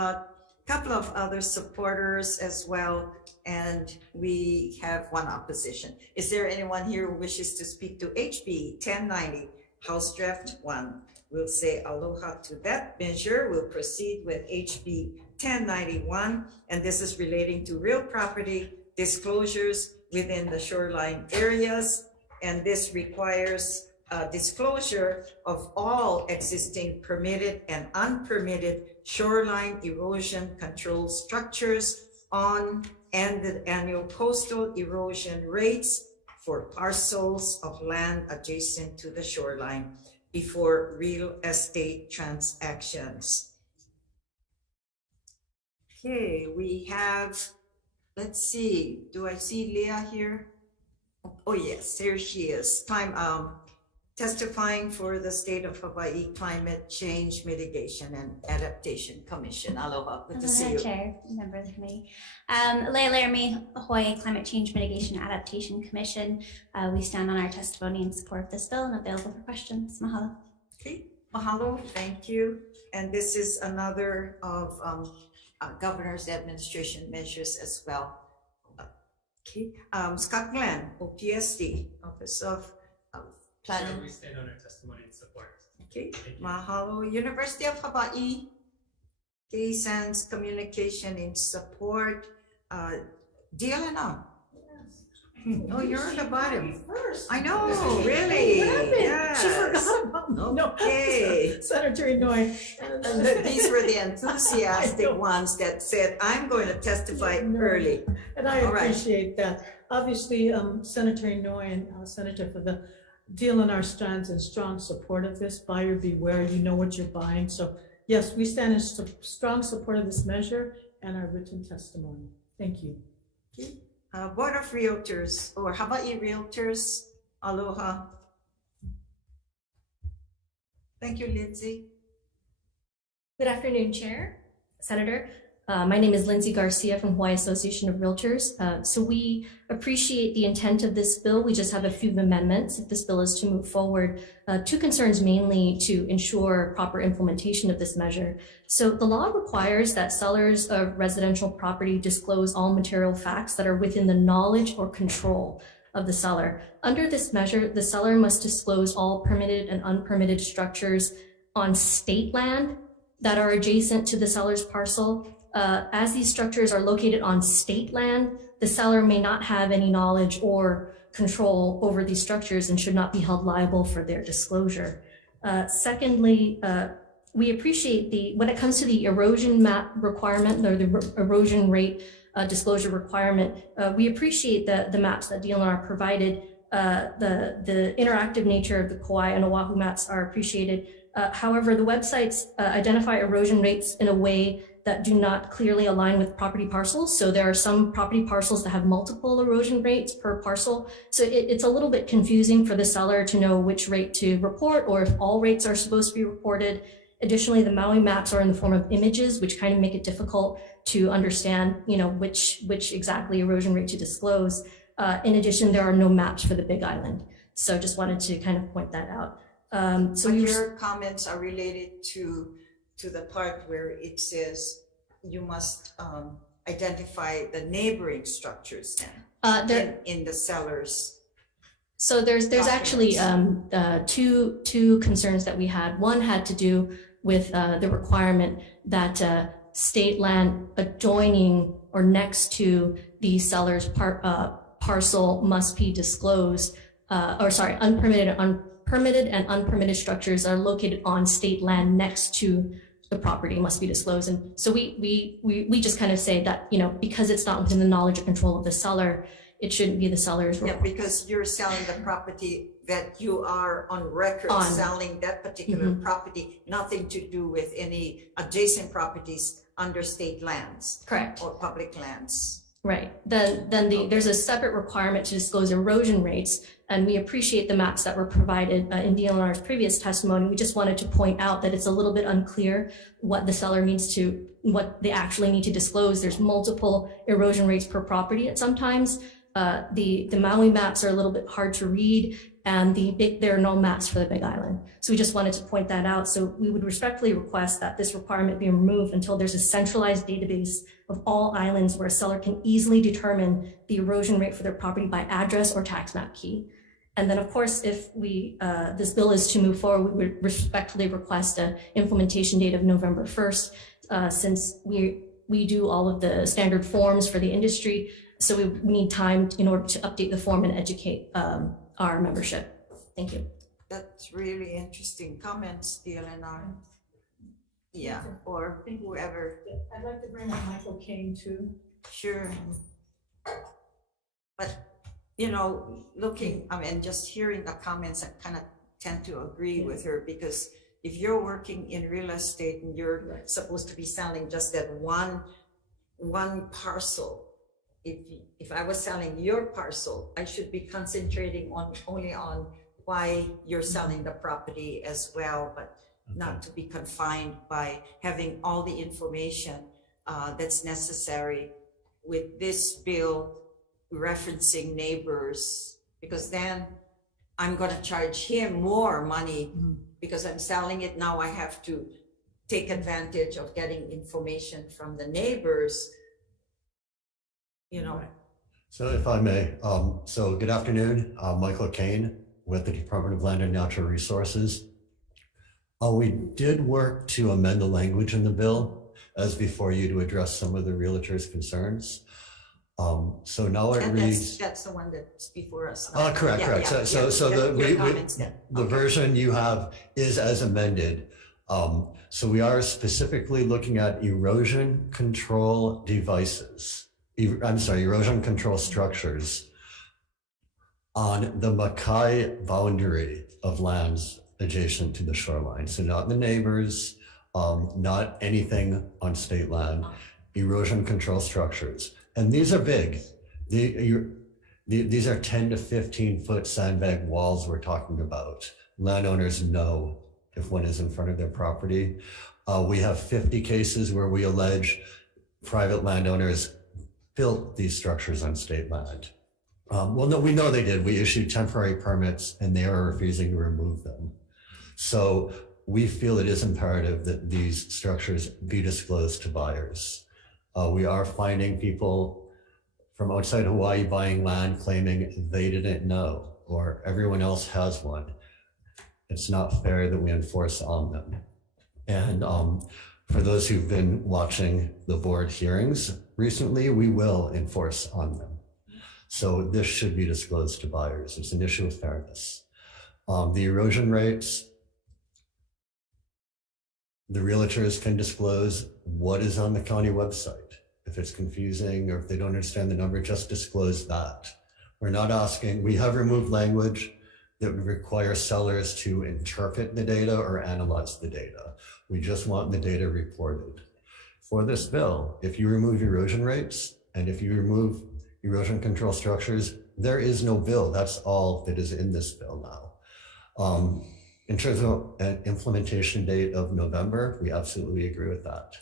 couple of other supporters as well, and we have one opposition. Is there anyone here who wishes to speak to HB 1090, House Draft 1? We'll say aloha to that measure. We'll proceed with HB 1091, and this is relating to real property disclosures within the shoreline areas, and this requires disclosure of all existing permitted and unpermitted shoreline erosion control structures on and the annual coastal erosion rates for parcels of land adjacent to the shoreline before real estate transactions. Okay, we have, let's see, do I see Leah here? Oh yes, there she is. Testifying for the State of Hawaii Climate Change Mitigation and Adaptation Commission. Aloha, good to see you. Chair, member of the committee. Leah Laramie, Hawaii Climate Change Mitigation and Adaptation Commission. We stand on our testimony in support of this bill and available for questions. Mahalo. Okay, mahalo, thank you. And this is another of Governor's administration measures as well. Okay, Scott Glenn, OPSD, Office of Planning. We stand on our testimony in support. Okay, mahalo. University of Hawaii, okay, SANS Communication in support. DLNR. Oh, you're on the bottom. I know, really. What happened? Yes. She forgot about me. Okay. Senator Inouye. These were the enthusiastic ones that said, I'm going to testify early. And I All right. appreciate that. Obviously, Senator Inouye and Senator for the DLNR stands in strong support of this. Buyer beware, you know what you're buying. So yes, we stand in strong support of this measure and our written testimony. Thank you. Okay. Board of Realtors or Hawaii Realtors, aloha. Thank you, Lindsay. Good afternoon, Chair, Senator. My name is Lindsay Garcia from Hawaii Association of Realtors. So we appreciate the intent of this bill. We just have a few amendments if this bill is to move forward. Two concerns mainly to ensure proper implementation of this measure. So the law requires that sellers of residential property disclose all material facts that are within the knowledge or control of the seller. Under this measure, the seller must disclose all permitted and unpermitted structures on state land that are adjacent to the seller's parcel. As these structures are located on state land, the seller may not have any knowledge or control over these structures and should not be held liable for their disclosure. Secondly, we appreciate when it comes to the erosion map requirement or the erosion rate disclosure requirement, we appreciate the maps that DLNR provided. The interactive nature of the Kauai and Oahu maps are appreciated. However, the websites identify erosion rates in a way that do not clearly align with property parcels. So there are some property parcels that have multiple erosion rates per parcel. So it's a little bit confusing for the seller to know which rate to report or if all rates are supposed to be reported. Additionally, the Maui maps are in the form of images, which kind of make it difficult to understand, which exactly erosion rate to disclose. In addition, there are no maps for the Big Island. So just wanted to kind of point that out. So your comments are related to the part where it says you must identify the neighboring structures then in the seller's. So there's actually two concerns that we had. One had to do with the requirement that state land adjoining or next to the seller's parcel must be disclosed, permitted and unpermitted structures are located on state land next to the property must be disclosed. And so we just kind of say that, because it's not within the knowledge or control of the seller, it shouldn't be the seller's role. Yeah, because you're selling the property that you are on record selling that particular property, nothing to do with any adjacent properties under state lands. Correct. Or public lands. Right. Then there's a separate requirement to disclose erosion rates, and we appreciate the maps that were provided in DLNR's previous testimony. We just wanted to point out that it's a little bit unclear what the seller what they actually need to disclose. There's multiple erosion rates per property at sometimes. The Maui maps are a little bit hard to read, and there are no maps for the Big Island. So we just wanted to point that out. So we would respectfully request that this requirement be removed until there's a centralized database of all islands where a seller can easily determine the erosion rate for their property by address or tax map key. And then, of course, if this bill is to move forward, we would respectfully request an implementation date of November 1st, since we do all of the standard forms for the industry. So we need time in order to update the form and educate our membership. Thank you. That's really interesting comments, DLNR. Yeah, or whoever. I'd like to bring up Michael Kane too. Sure. But, you know, just hearing the comments, I kind of tend to agree with her, because if you're working in real estate and you're supposed to be selling just that one parcel, if I was selling your parcel, I should be concentrating only on why you're selling the property as well, but not to be confined by having all the information that's necessary with this bill referencing neighbors, because then I'm going to charge him more money because I'm selling it. Now I have to take advantage of getting information from the neighbors, you know. So if I may, so good afternoon, Michael Kane with the Department of Land and Natural Resources. We did work to amend the language in the bill as before you to address some of the realtors' concerns. So now it reads. That's the one that's before us. Correct. So the version you have is as amended. So we are specifically looking at erosion control devices. Erosion control structures on the Mackay boundary of lands adjacent to the shoreline. So not the neighbors, not anything on state land, erosion control structures. And these are big. These are 10 to 15 foot sandbag walls we're talking about. Landowners know if one is in front of their property. We have 50 cases where we allege private landowners built these structures on state land. Well, no, we know they did. We issued temporary permits and they are refusing to remove them. So we feel it is imperative that these structures be disclosed to buyers. We are finding people from outside Hawaii buying land claiming they didn't know or everyone else has one. It's not fair that we enforce on them. And for those who've been watching the board hearings recently, we will enforce on them. So this should be disclosed to buyers. It's an issue of fairness. The erosion rates, the realtors can disclose what is on the county website. If it's confusing or if they don't understand the number, just disclose that. We're not asking, we have removed language that would require sellers to interpret the data or analyze the data. We just want the data reported. For this bill, if you remove erosion rates and if you remove erosion control structures, there is no bill. That's all that is in this bill now. In terms of an implementation date of November, we absolutely agree with that.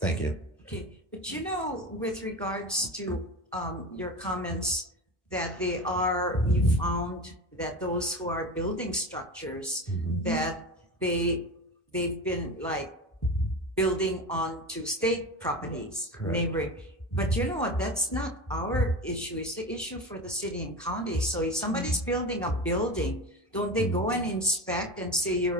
Thank you. Okay, but you know, with regards to your comments that you found that those who are building structures, that they've been like building onto state properties, neighboring. But you know what, that's not our issue, it's the issue for the city and county. So if somebody's building a building, don't they go and inspect and say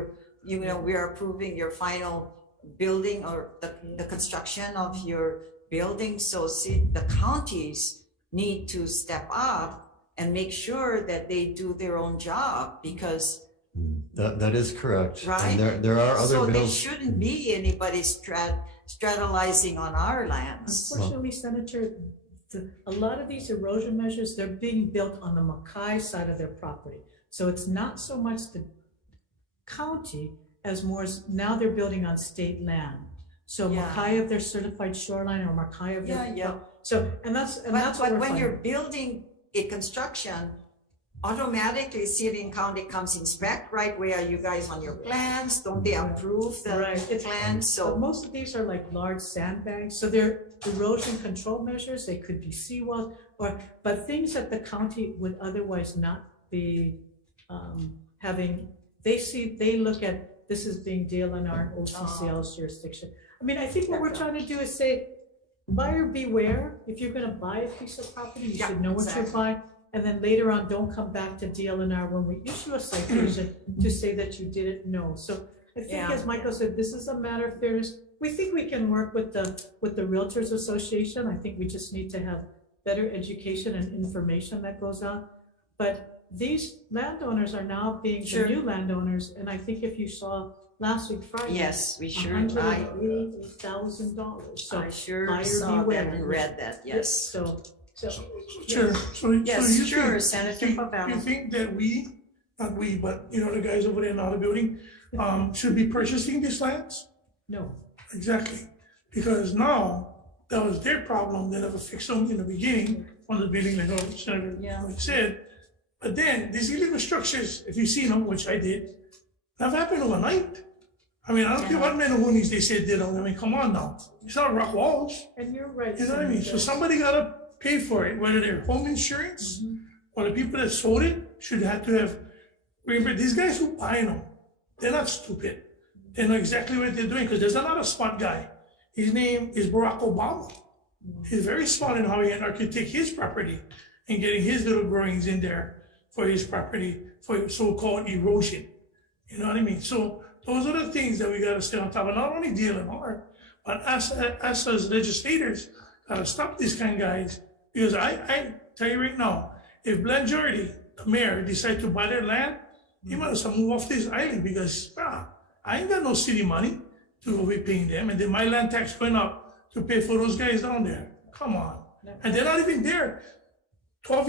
we are approving your final building or the construction of your building? So see, the counties need to step up and make sure that they do their own job, because that is correct. Right. And there are other so bills. there shouldn't be anybody straddling on our lands. Unfortunately, Senator, a lot of these erosion measures, they're being built on the Mackay side of their property. So it's not so much the county as more as now they're building on state land. So Mackay of their certified shoreline or Mackay of their So that's but when you're building a construction, automatically city and county comes inspect, right? Where are you guys on your plans? Don't they approve the plans? So most of these are like large sandbags. So they're erosion control measures. They could be seawalls but things that the county would otherwise not be they look at this as being DLNR and OCCL's jurisdiction. I mean, I think what we're trying to do is say, buyer beware. If you're gonna buy a piece of property, you should know what you're buying. And then later on, don't come back to DLNR when we issue a citation to say that you didn't know. So I think, as Michael said, this is a matter of fairness. We think we can work with the Realtors Association. I think we just need to have better education and information that goes out. But these landowners are now being the new landowners, and I think if you saw last week Friday, Yes, we sure. $188,000. So I sure buyer saw beware. that and read that. Yes. So Chair, Yes, so you sure, think, Senator you Pavano. think that not we, but you know, the guys over there in the other building, should be purchasing these lands? No. Exactly, because now that was their problem. They never fixed them in the beginning on the building, like Senator said. But then these illegal structures, if you've seen them, which I did, that happened overnight. I mean, I don't care what Menahuni's they said did them. I mean, come on now. It's not rock walls. And you're right. You know what I mean? So somebody gotta pay for it, whether they're home insurance or the people that sold it should have to have. Remember, these guys who buy them, they're not stupid. They know exactly what they're doing, because there's another smart guy. His name is Barack Obama. He's very smart in how he could take his property and getting his little growings in there for his property for so-called erosion. You know what I mean? So those are the things that we gotta stay on top of, not only DLNR, but us as legislators gotta stop these kind of guys. Because I tell you right now, if Blanchard, the mayor, decide to buy their land, he might as well move off this island, because I ain't got no city money to be paying them, and then my land tax going up to pay for those guys down there. Come on. And they're not even there 12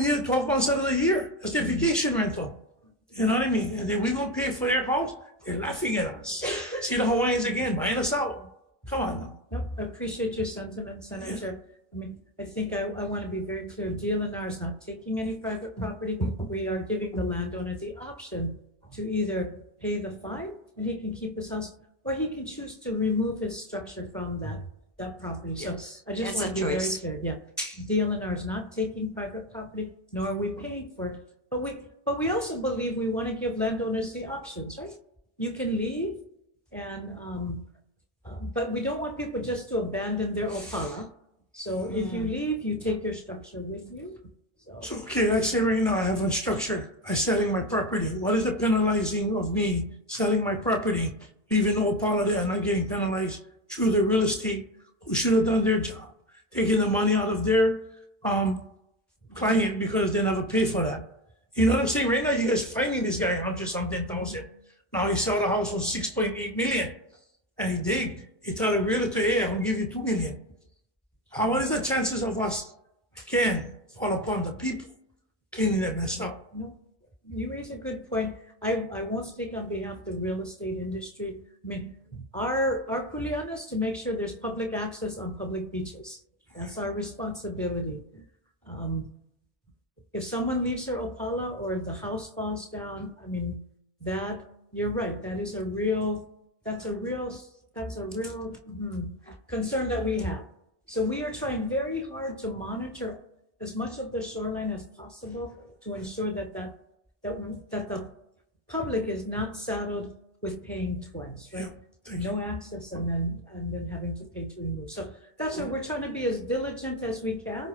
months out of the year. That's their vacation rental. You know what I mean? And then we're gonna pay for their house. They're laughing at us. See the Hawaiians again, buying us out. Come on now. Nope, I appreciate your sentiment, Senator. I mean, I think I want to be very clear. DLNR is not taking any private property. We are giving the landowner the option to either pay the fine and he can keep his house, or he can choose to remove his structure from that property. So I just want to be very clear. Yeah, DLNR is not taking private property, nor are we paying for it. But we also believe we want to give landowners the options, right? You can leave, and but we don't want people just to abandon their opala. So if you leave, you take your structure with you. So, okay, I say right now, I have a structure, I'm selling my property. What is the penalizing of me selling my property, leaving the Opala there, and not getting penalized through the real estate who should have done their job, taking the money out of their client because they never pay for that. You know what I'm saying? Right now, you guys finding this guy 100-something thousand. Now he sold a house for 6.8 million, and he digged. He told a realtor, hey, I'm gonna give you 2 million. What is the chances of us, again, fall upon the people cleaning that mess up? No, you raise a good point. I won't speak on behalf of the real estate industry. I mean, our kuleana is to make sure there's public access on public beaches. That's our responsibility. If someone leaves their opala or if the house falls down, I mean, you're right. That is that's a real concern that we have. So we are trying very hard to monitor as much of the shoreline as possible to ensure that the public is not saddled with paying twice, right? No access and then having to pay to remove. So that's what we're trying to be as diligent as we can.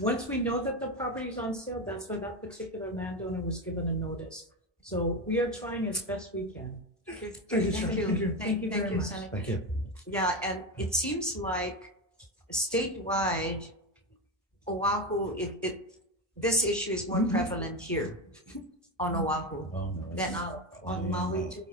Once we know that the property is on sale, that's why that particular landowner was given a notice. So we are trying as best we can. Thank you, Thank you. Thank you very much. Senator. Thank you. Yeah, and it seems like statewide, Oahu, this issue is more prevalent here on Oahu than on Maui too.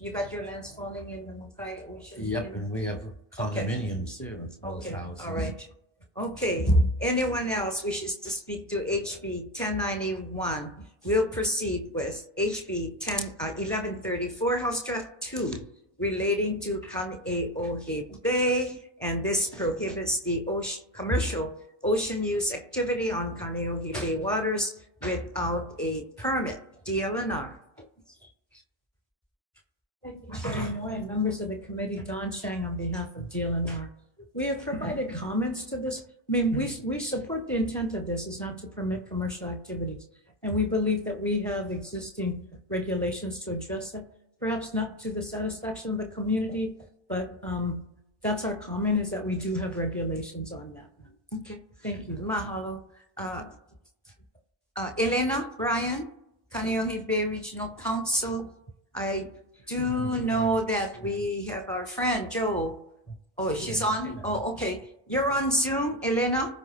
You got your lands falling in the Makai Ocean. Yep, and we have condominiums too. Okay, all right. Okay, anyone else wishes to speak to HB 1091? We'll proceed with HB 1134, House Draft 2, relating to Kaneohe Bay, and this prohibits the commercial ocean use activity on Kaneohe Bay waters without a permit. DLNR. Thank you, Chair Moy, and members of the committee. Don Chang on behalf of DLNR. We have provided comments to this. I mean, we support the intent of this is not to permit commercial activities. And we believe that we have existing regulations to address that, perhaps not to the satisfaction of the community, but that's our comment, is that we do have regulations on that. Okay. Thank you. Mahalo. Elena, Brian, Kaneohe Bay Regional Council. I do know that we have our friend Joe. Oh, she's on? Oh, okay. You're on Zoom, Elena?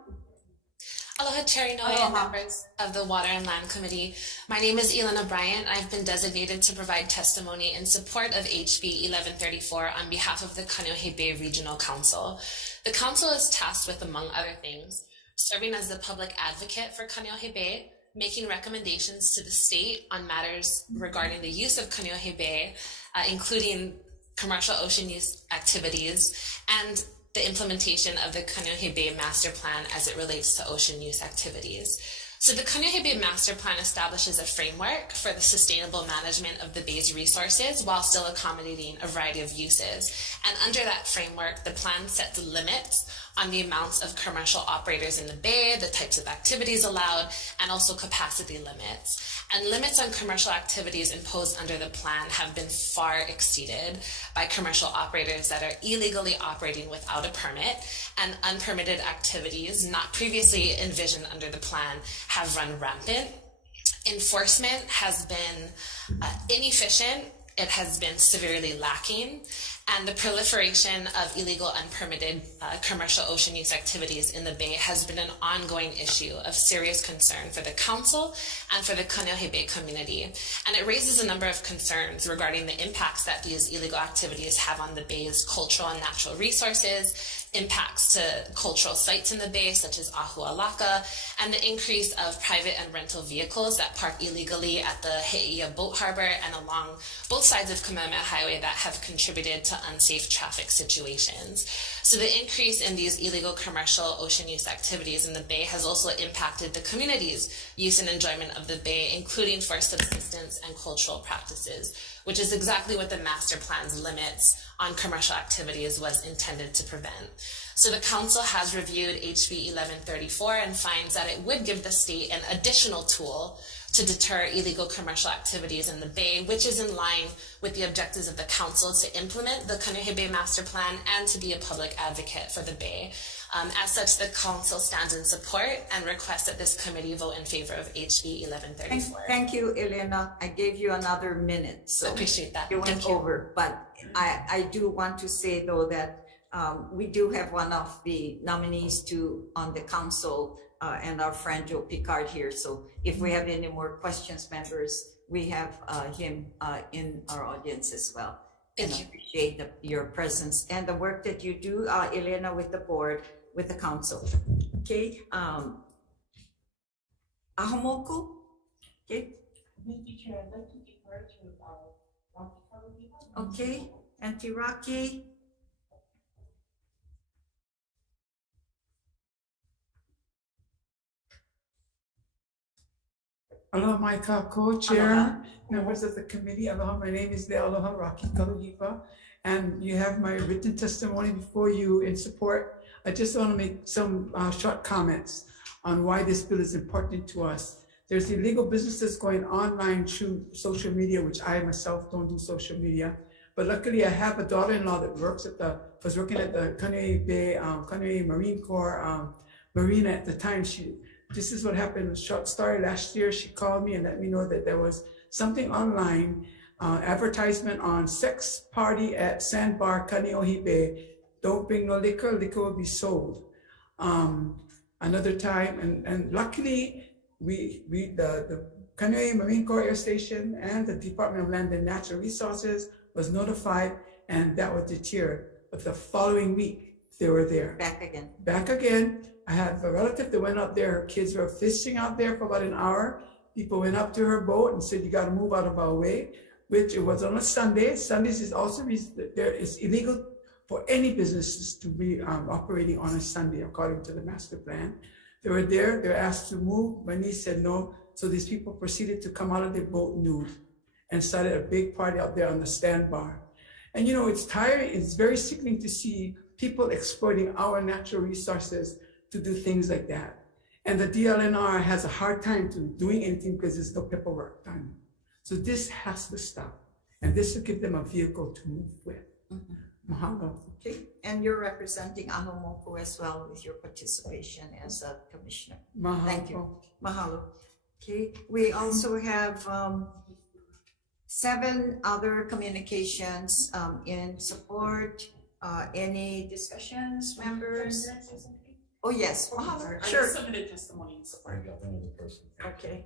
Aloha Chair Inoue and members of the Water and Land Committee. My name is Elena Bryant. I've been designated to provide testimony in support of HB 1134 on behalf of the Kaneohe Bay Regional Council. The Council is tasked with, among other things, serving as the public advocate for Kaneohe Bay, making recommendations to the state on matters regarding the use of Kaneohe Bay, including commercial ocean use activities, and the implementation of the Kaneohe Bay Master Plan as it relates to ocean use activities. So the Kaneohe Bay Master Plan establishes a framework for the sustainable management of the bay's resources while still accommodating a variety of uses. And under that framework, the plan sets limits on the amounts of commercial operators in the bay, the types of activities allowed, and also capacity limits. And limits on commercial activities imposed under the plan have been far exceeded by commercial operators that are illegally operating without a permit, and unpermitted activities not previously envisioned under the plan have run rampant. Enforcement has been inefficient, it has been severely lacking, and the proliferation of illegal, unpermitted commercial ocean use activities in the bay has been an ongoing issue of serious concern for the Council and for the Kaneohe Bay community. And it raises a number of concerns regarding the impacts that these illegal activities have on the bay's cultural and natural resources, impacts to cultural sites in the bay, such as Ahualaka, and the increase of private and rental vehicles that park illegally at the He'eia Boat Harbor and along both sides of Kamehameha Highway that have contributed to unsafe traffic situations. So the increase in these illegal commercial ocean use activities in the bay has also impacted the community's use and enjoyment of the bay, including for subsistence and cultural practices, which is exactly what the master plan's limits on commercial activities was intended to prevent. So the Council has reviewed HB 1134 and finds that it would give the state an additional tool to deter illegal commercial activities in the bay, which is in line with the objectives of the Council to implement the Kaneohe Bay Master Plan and to be a public advocate for the bay. As such, the Council stands in support and requests that this committee vote in favor of HB 1134. Thank you, Elena. I gave you another minute, so I appreciate that. You went over, but I do want to say though that we do have one of the nominees on the Council and our friend Joe Picard here. So if we have any more questions, members, we have him in our audience as well. Thank you. Appreciate your presence and the work that you do, Elena, with the board, with the Council. Okay. Ahamoku. Okay. Mr. Chair, I'd like to defer to Rocky. Okay. Auntie Rocky. Aloha mai ka co-chair, members of the committee. Aloha, my name is Aloha Rocky Kaluhipa, and you have my written testimony before you in support. I just want to make some short comments on why this bill is important to us. There's illegal businesses going online through social media, which I myself don't do social media, but luckily I have a daughter-in-law that was working at the Kaneohe Bay, Kaneohe Marine Corps Marina at the time. This is what happened. Short story, last year she called me and let me know that there was something online, advertisement on sex party at Sandbar, Kaneohe Bay. Don't bring no liquor, liquor will be sold. Another time, and luckily the Kaneohe Marine Corps Air Station and the Department of Land and Natural Resources was notified, and that was deterred. But the following week, they were there. Back again. I had a relative that went up there. Her kids were fishing out there for about an hour. People went up to her boat and said, "You got to move out of our way," which it was on a Sunday. Sundays is also it's illegal for any businesses to be operating on a Sunday, according to the master plan. They were there. They were asked to move. My niece said no. So these people proceeded to come out of their boat nude and started a big party out there on the sandbar. And you know, it's tiring. It's very sickening to see people exploiting our natural resources to do things like that. And the DLNR has a hard time to doing anything because there's no paperwork done. So this has to stop. And this will give them a vehicle to move with. Mahalo. Okay, and you're representing Ahomoku as well with your participation as a commissioner. Mahalo. Thank you. Mahalo. Okay, we also have 7 other communications in support. Any discussions, members? Oh, yes, Mahalo. Sure. Submitted testimony in support. Okay.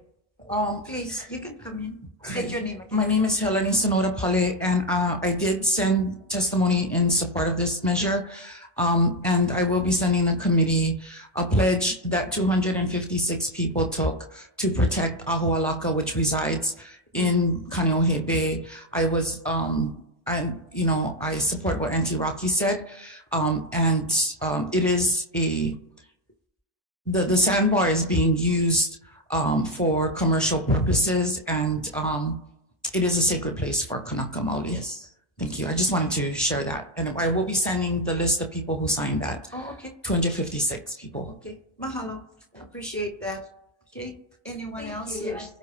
Please, you can come in. State your name again. My name is Helene Sonoda Pale, and I did send testimony in support of this measure. And I will be sending the committee a pledge that 256 people took to protect Ahualaka, which resides in Kaneohe Bay. I support what Auntie Rocky said. It is the sandbar is being used for commercial purposes, and it is a sacred place for Kanaka Maoli. Yes. Thank you. I just wanted to share that. And I will be sending the list of people who signed that. Oh, okay. 256 people. Okay, mahalo. Appreciate that. Okay, anyone else? Yes.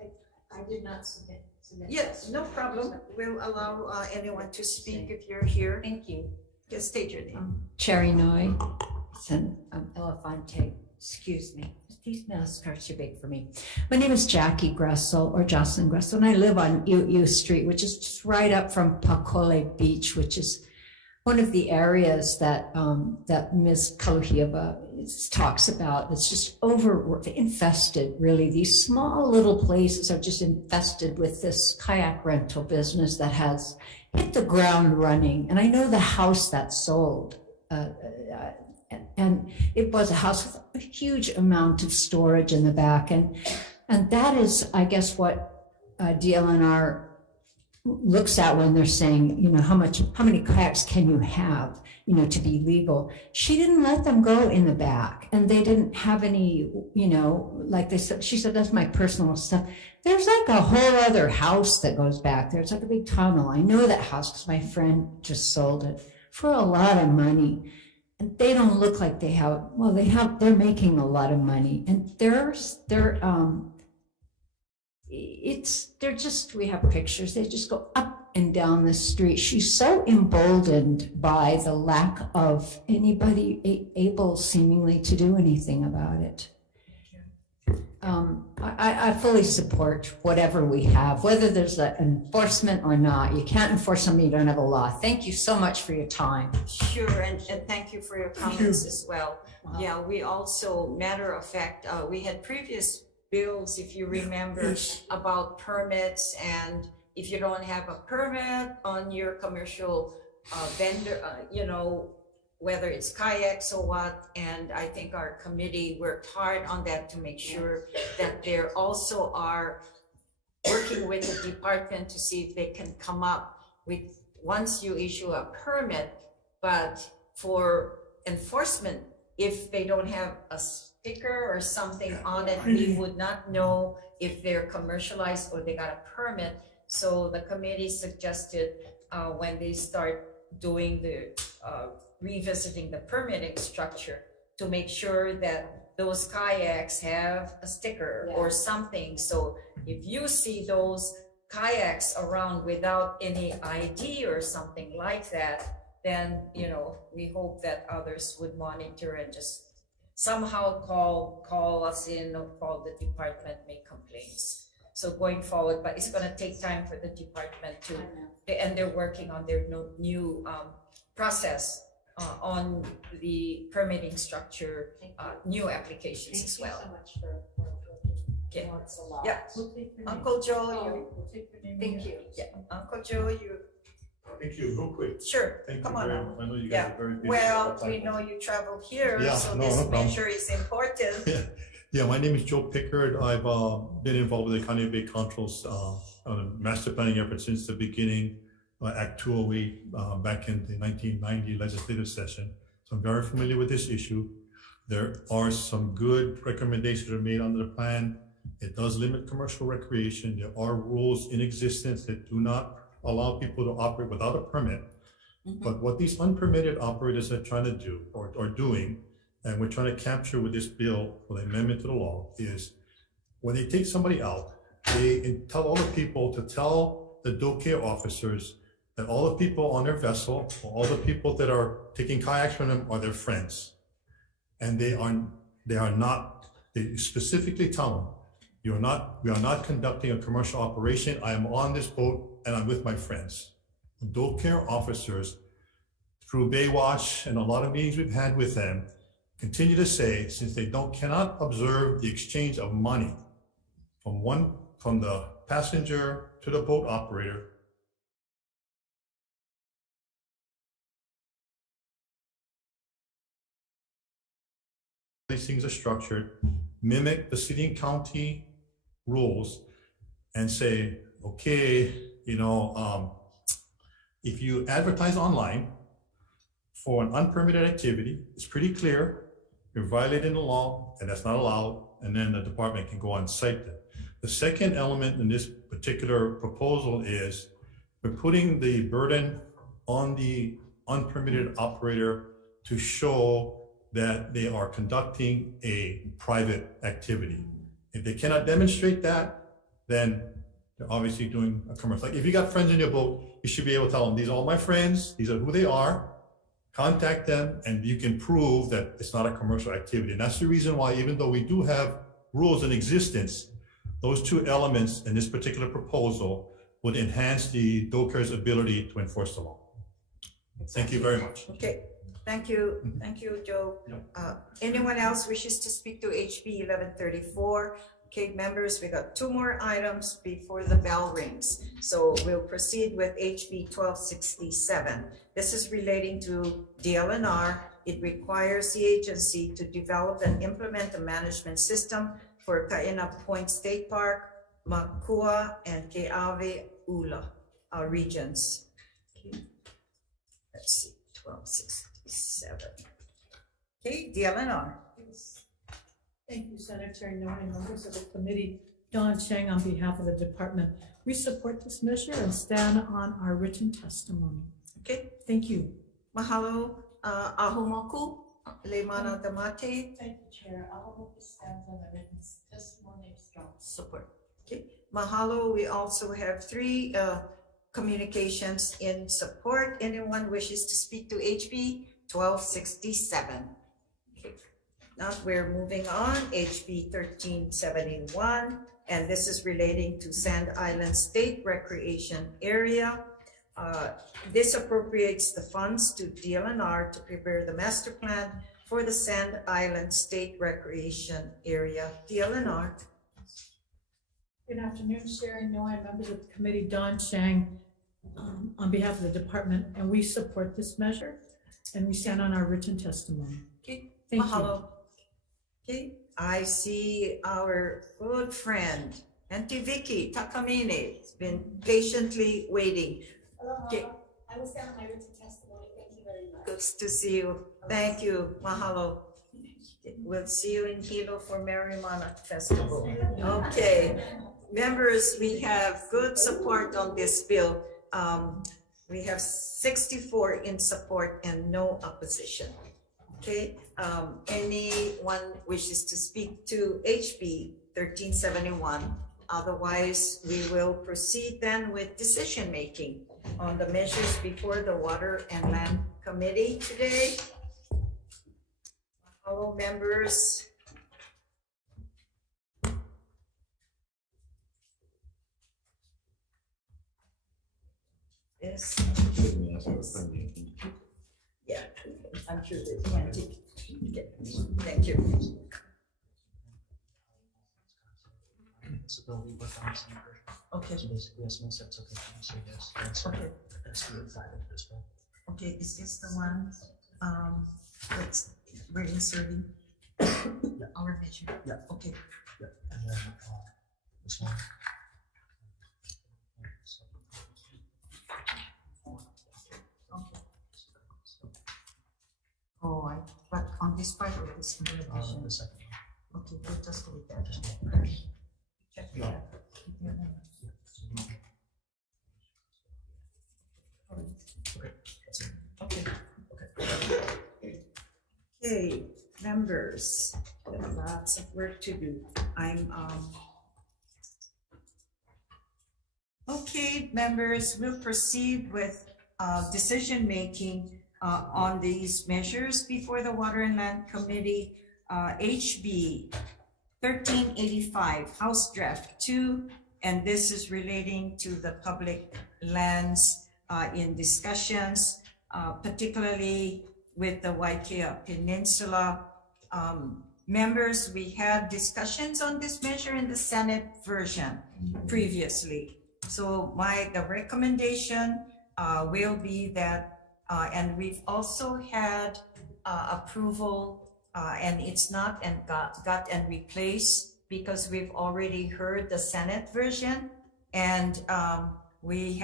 I did not submit. Yes, no problem. We'll allow anyone to speak if you're here. Thank you. Just state your name. Cherry Noi, San Elefante, excuse me. These mouse cards are big for me. My name is Jackie Gressel, or Jocelyn Gressel, and I live on Iu'iu Street, which is just right up from Pakole Beach, which is one of the areas that that Ms. Kaluhiaba talks about. It's just infested, really. These small little places are just infested with this kayak rental business that has hit the ground running. And I know the house that sold, and it was a house with a huge amount of storage in the back. And that is, I guess, what DLNR looks at when they're saying, you know, how many kayaks can you have, you know, to be legal. She didn't let them go in the back, and they didn't have any, you know, like they said, she said, that's my personal stuff. There's like a whole other house that goes back there. It's like a big tunnel. I know that house because my friend just sold it for a lot of money. And they don't look like they have, well, they're making a lot of money. And we have pictures, they just go up and down the street. She's so emboldened by the lack of anybody able seemingly to do anything about it. I fully support whatever we have, whether there's an enforcement or not. You can't enforce something you don't have a law. Thank you so much for your time. Sure, and thank you for your comments as well. Wow. Yeah, we also, matter of fact, we had previous bills, if you remember, about permits, and if you don't have a permit on your commercial vendor, you know, whether it's kayaks or what, and I think our committee worked hard on that to make sure that there also are working with the department to see if they can come up with, once you issue a permit, but for enforcement, if they don't have a sticker or something on it, we would not know if they're commercialized or they got a permit. So the committee suggested when they start doing the revisiting the permitting structure, to make sure that those kayaks have a sticker or something. So if you see those kayaks around without any ID or something like that, then, you know, we hope that others would monitor and just somehow call us in or call the department, make complaints. So going forward, but it's gonna take time for the department to, and they're working on their new process on the permitting structure, new applications as well. Thank you so much for Okay. it's a lot. Yeah, Uncle Joe, Thank you. Yeah, Uncle Joe, you. Thank you, real quick. Sure, Thank come you on very now. much. I know you guys Yeah, are very busy. well, we know you travel here, Yeah, so no, this no problem. measure is important. Yeah, my name is Joe Pickard. I've been involved with the County Bay Council's on a master planning effort since the beginning, Act 208, back in the 1990 legislative session. So I'm very familiar with this issue. There are some good recommendations that are made under the plan. It does limit commercial recreation. There are rules in existence that do not allow people to operate without a permit. But what these unpermitted operators are trying to do or doing, and we're trying to capture with this bill for the amendment to the law is when they take somebody out, they tell all the people to tell the doe care officers that all the people on their vessel, or all the people that are taking kayaks from them are their friends. And they are not, they specifically tell them, we are not conducting a commercial operation. I am on this boat and I'm with my friends. The doe care officers, through Baywatch and a lot of meetings we've had with them, continue to say, since they cannot observe the exchange of money from the passenger to the boat operator, these things are structured, mimic the city and county rules and say, okay, if you advertise online for an unpermitted activity, it's pretty clear, you're violating the law and that's not allowed, and then the department can go on site that. The second element in this particular proposal is we're putting the burden on the unpermitted operator to show that they are conducting a private activity. If they cannot demonstrate that, then they're obviously doing a commercial. Like if you got friends in your boat, you should be able to tell them, these are all my friends, these are who they are, contact them, and you can prove that it's not a commercial activity. And that's the reason why, even though we do have rules in existence, those two elements in this particular proposal would enhance the doe care's ability to enforce the law. Thank you very much. Okay, thank you, Joe. Anyone else wishes to speak to HB 1134? Okay, members, we got two more items before the bell rings. So we'll proceed with HB 1267. This is relating to DLNR. It requires the agency to develop and implement a management system for Kaena Point State Park, Makua, and Keawe Ula regions. Okay. Let's see, 1267. Okay, DLNR. Thank you, Senator Noe and members of the committee. Don Chang on behalf of the department. We support this measure and stand on our written testimony. Okay. Thank you. Mahalo, Ahumoku, Leimana Damate. Thank you, Chair. Ahumoku stands on the written testimony of strong support. Okay. Mahalo, we also have three communications in support. Anyone wishes to speak to HB 1267? Now we're moving on, HB 1371, and this is relating to Sand Island State Recreation Area. This appropriates the funds to DLNR to prepare the master plan for the Sand Island State Recreation Area. DLNR. Good afternoon, Sharon Noe and members of the committee. Don Chang on behalf of the department, and we support this measure and we stand on our written testimony. Okay. Thank Mahalo. you. Okay, I see our good friend, Auntie Vicky Takamine, has been patiently waiting. Okay. I will stand on my written testimony. Thank you very much. Good to see you. Thank you. Mahalo. We'll see you in Hilo for Marimana Festival. Okay. Members, we have good support on this bill. We have 64 in support and no opposition. Okay, anyone wishes to speak to HB 1371? Otherwise, we will proceed then with decision making on the measures before the Water and Land Committee today. Hello, members. Yes. Yeah, I'm sure there's plenty. Thank you. So they'll be working on some version. Okay. So basically, yes, no steps, okay, so yes, that's Okay. that's the inside of this one. Okay, is this the one that's we're inserting our measure? Yeah. Okay. Yeah, and then this one. Oh, but on this part of this implementation. The second one. Okay, we'll just go with that. Check it No. out. Okay, that's it. Okay. Okay. members, lots of work to do. Okay, members, we'll proceed with decision-making on these measures before the Water and Land Committee. HB 1385, House Draft 2, and this is relating to the public lands in discussions, particularly with the Waikea Peninsula. Members, we had discussions on this measure in the Senate version previously. So the recommendation will be that, and we've also had approval, and it's not and got and replaced because we've already heard the Senate version, and we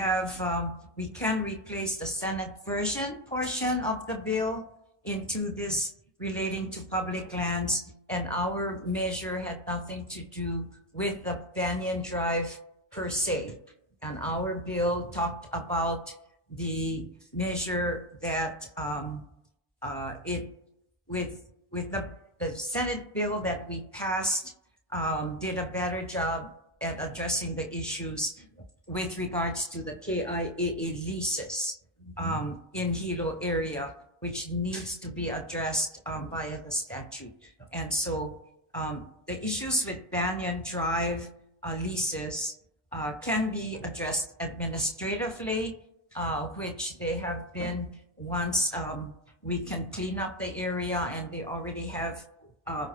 can replace the Senate version portion of the bill into this relating to public lands, and our measure had nothing to do with the Banyan Drive per se. And our bill talked about the measure that with the Senate bill that we passed did a better job at addressing the issues with regards to the KIAA leases in Hilo area, which needs to be addressed via the statute. And so the issues with Banyan Drive leases can be addressed administratively, which they have been once we can clean up the area, and they already have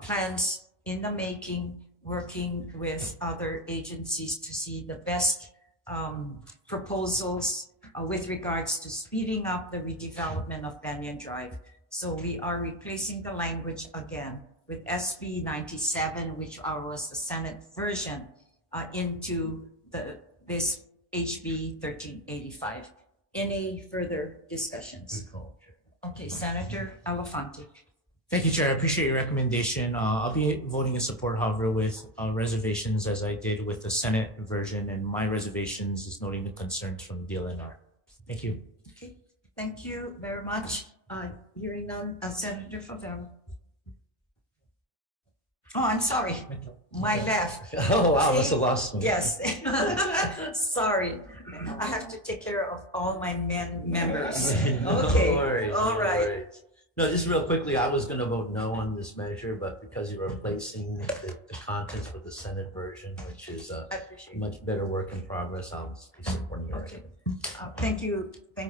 plans in the making, working with other agencies to see the best proposals with regards to speeding up the redevelopment of Banyan Drive. So we are replacing the language again with SB 97, which was the Senate version, into this HB 1385. Any further discussions? Good call, Chair. Okay, Senator Elefante. Thank you, Chair. I appreciate your recommendation. I'll be voting in support, however, with reservations as I did with the Senate version, and my reservations is noting the concerns from DLNR. Thank you. Okay, thank you very much. Hearing none, Senator Favela. Oh, I'm sorry. My left. Oh, wow, that's a lost one. Yes. Sorry. I have to take care of all my members. Okay. No worries, all no right. worries. No, just real quickly, I was going to vote no on this measure, but because you're replacing the contents with the Senate version, which is a much better work in progress, I'll be supporting your recommendation. Thank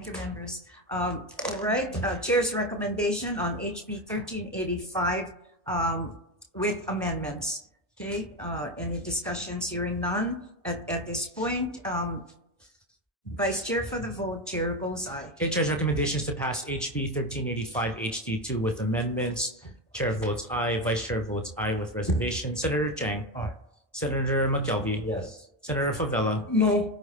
you, members. All right, Chair's recommendation on HB 1385 with amendments. Okay, any discussions? Hearing none at this point. Vice Chair for the vote, Chair goes aye. Okay, Chair's recommendations to pass HB 1385 HD2 with amendments. Chair votes aye. Vice Chair votes aye with reservation. Senator Chang. Aye. Senator McKelvey. Yes. Senator Favela. No.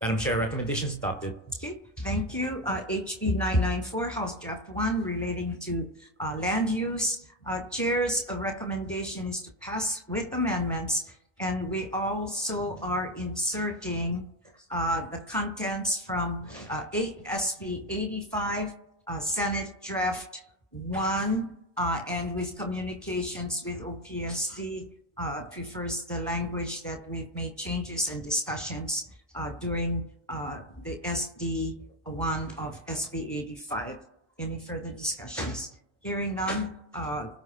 Madam Chair, recommendations adopted. Okay, thank you. HB 994, House Draft 1 relating to land use. Chair's recommendation is to pass with amendments, and we also are inserting the contents from SB 85, Senate Draft 1, and with communications with OPSD, prefers the language that we've made changes and discussions during the SD 1 of SB 85. Any further discussions? Hearing none,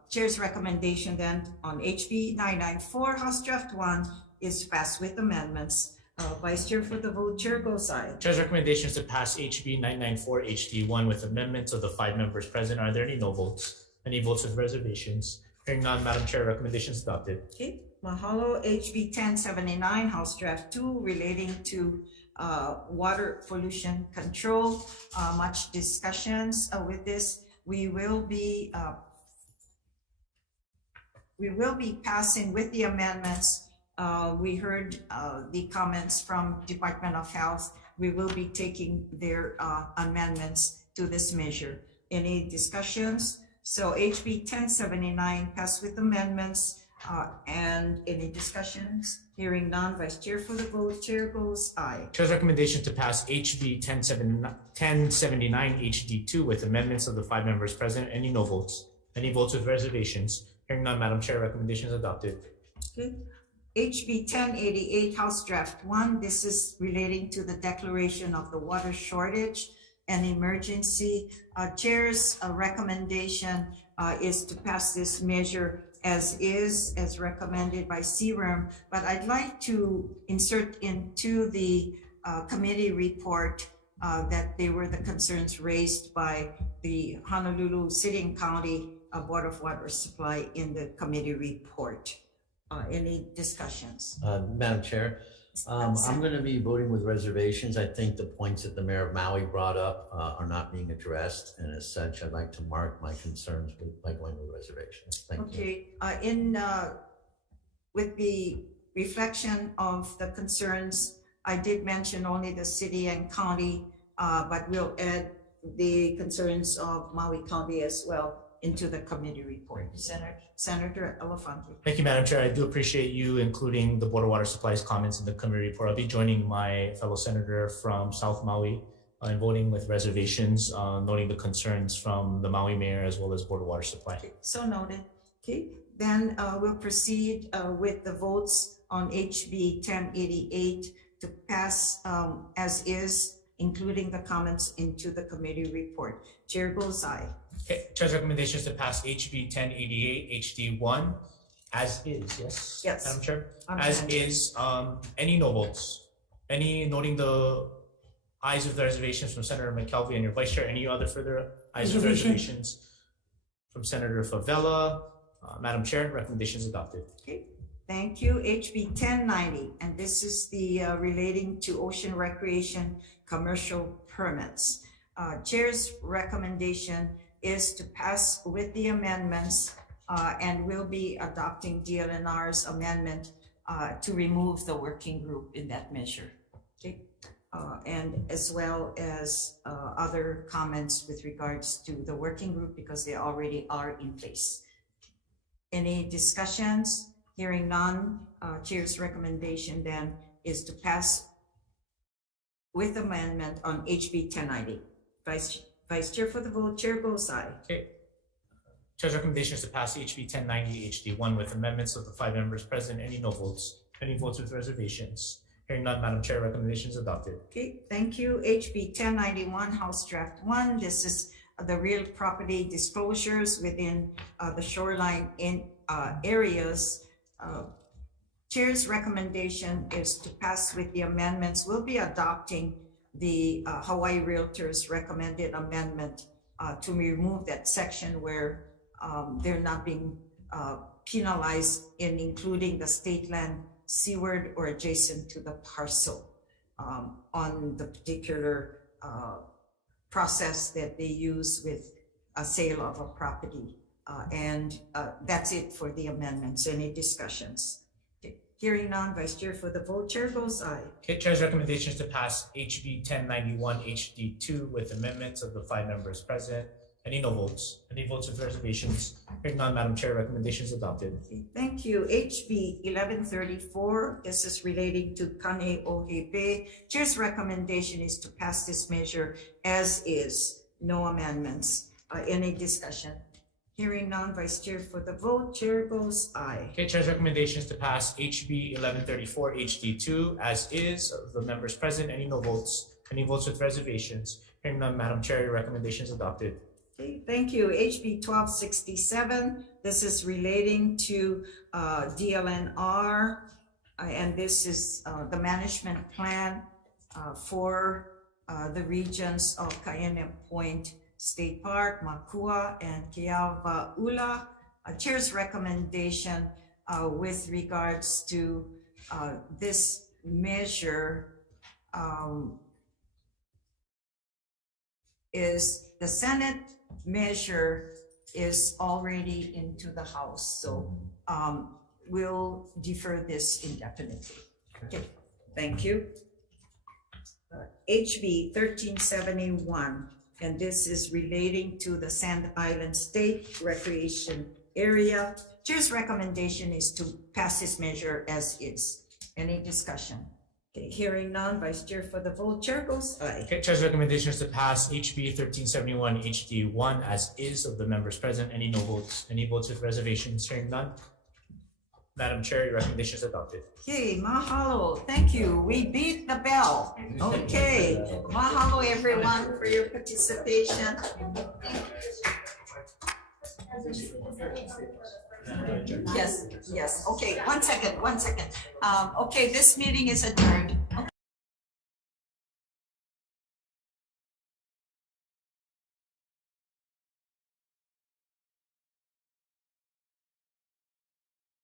Chair's recommendation then on HB 994, House Draft 1 is passed with amendments. Vice Chair for the vote, Chair goes aye. Chair's recommendations to pass HB 994 HD1 with amendments of the 5 members present. Are there any no votes? Any votes with reservations? Hearing none, Madam Chair, recommendations adopted. Okay, mahalo. HB 1079, House Draft 2 relating to water pollution control. Much discussions with this. We will be passing with the amendments. We heard the comments from Department of Health. We will be taking their amendments to this measure. Any discussions? So HB 1079 passed with amendments, and any discussions? Hearing none, Vice Chair for the vote, Chair goes aye. Chair's recommendation to pass HB 1079 HD2 with amendments of the 5 members present. Any no votes? Any votes with reservations? Hearing none, Madam Chair, recommendation is adopted. Okay. HB 1088, House Draft 1. This is relating to the declaration of the water shortage and emergency. Chair's recommendation is to pass this measure as is, as recommended by CREM, but I'd like to insert into the committee report that they were the concerns raised by the Honolulu City and County Board of Water Supply in the committee report. Any discussions? Madam Chair, I'm going to be voting with reservations. I think the points that the Mayor of Maui brought up are not being addressed, and as such, I'd like to mark my concerns by going with reservations. Thank you. Okay, with the reflection of the concerns, I did mention only the city and county, but we'll add the concerns of Maui County as well into the committee report. Senator Elefante. Thank you, Madam Chair. I do appreciate you including the Board of Water Supply's comments in the committee report. I'll be joining my fellow senator from South Maui in voting with reservations, noting the concerns from the Maui Mayor as well as Board of Water Supply. Okay, so noted. Okay, then we'll proceed with the votes on HB 1088 to pass as is, including the comments into the committee report. Chair goes aye. Okay, Chair's recommendation is to pass HB 1088 HD1 as is, yes? Yes. Madam Chair? Amen. As is, any no votes? Any noting the ayes of the reservations from Senator McKelvey and your Vice Chair? Any other further ayes of reservations from Senator Favela? Madam Chair, recommendation is adopted. Okay, thank you. HB 1090, and this is the relating to ocean recreation commercial permits. Chair's recommendation is to pass with the amendments and we'll be adopting DLNR's amendment to remove the working group in that measure. Okay, and as well as other comments with regards to the working group because they already are in place. Any discussions? Hearing none, Chair's recommendation then is to pass with amendment on HB 1090. Vice Chair for the vote, Chair goes aye. Okay. Chair's recommendation is to pass HB 1090 HD1 with amendments of the 5 members present. Any no votes? Any votes with reservations? Hearing none, Madam Chair, recommendation is adopted. Okay, thank you. HB 1091, House Draft 1. This is the real property disclosures within the shoreline in areas. Chair's recommendation is to pass with the amendments. We'll be adopting the Hawaii Realtors recommended amendment to remove that section where they're not being penalized in including the state land seaward or adjacent to the parcel on the particular process that they use with a sale of a property. And that's it for the amendments. Any discussions? Hearing none, Vice Chair for the vote, Chair goes aye. Okay, Chair's recommendation is to pass HB 1091 HD2 with amendments of the 5 members present. Any no votes? Any votes with reservations? Hearing none, Madam Chair, recommendation is adopted. Okay, thank you. HB 1134, this is relating to Kaneohebe. Chair's recommendation is to pass this measure as is, no amendments. Any discussion? Hearing none, Vice Chair for the vote, Chair goes aye. Okay, Chair's recommendation is to pass HB 1134 HD2 as is, of the members present. Any no votes? Any votes with reservations? Hearing none, Madam Chair, your recommendation is adopted. Okay, thank you. HB 1267, this is relating to DLNR, and this is the management plan for the regions of Kaena Point State Park, Makua, and Keawaula. Chair's recommendation with regards to this measure is the Senate measure is already into the House, so we'll defer this indefinitely. Okay, thank you. HB 1371, and this is relating to the Sand Island State Recreation Area. Chair's recommendation is to pass this measure as is. Any discussion? Okay, hearing none, Vice Chair for the vote, Chair goes aye. Okay, Chair's recommendation is to pass HB 1371 HD1 as is of the members present. Any no votes? Any votes with reservations? Hearing none. Madam Chair, your recommendation is adopted. Okay, mahalo, thank you. We beat the bell. Okay, mahalo everyone for your participation. Yes, okay, one second. Okay, this meeting is adjourned.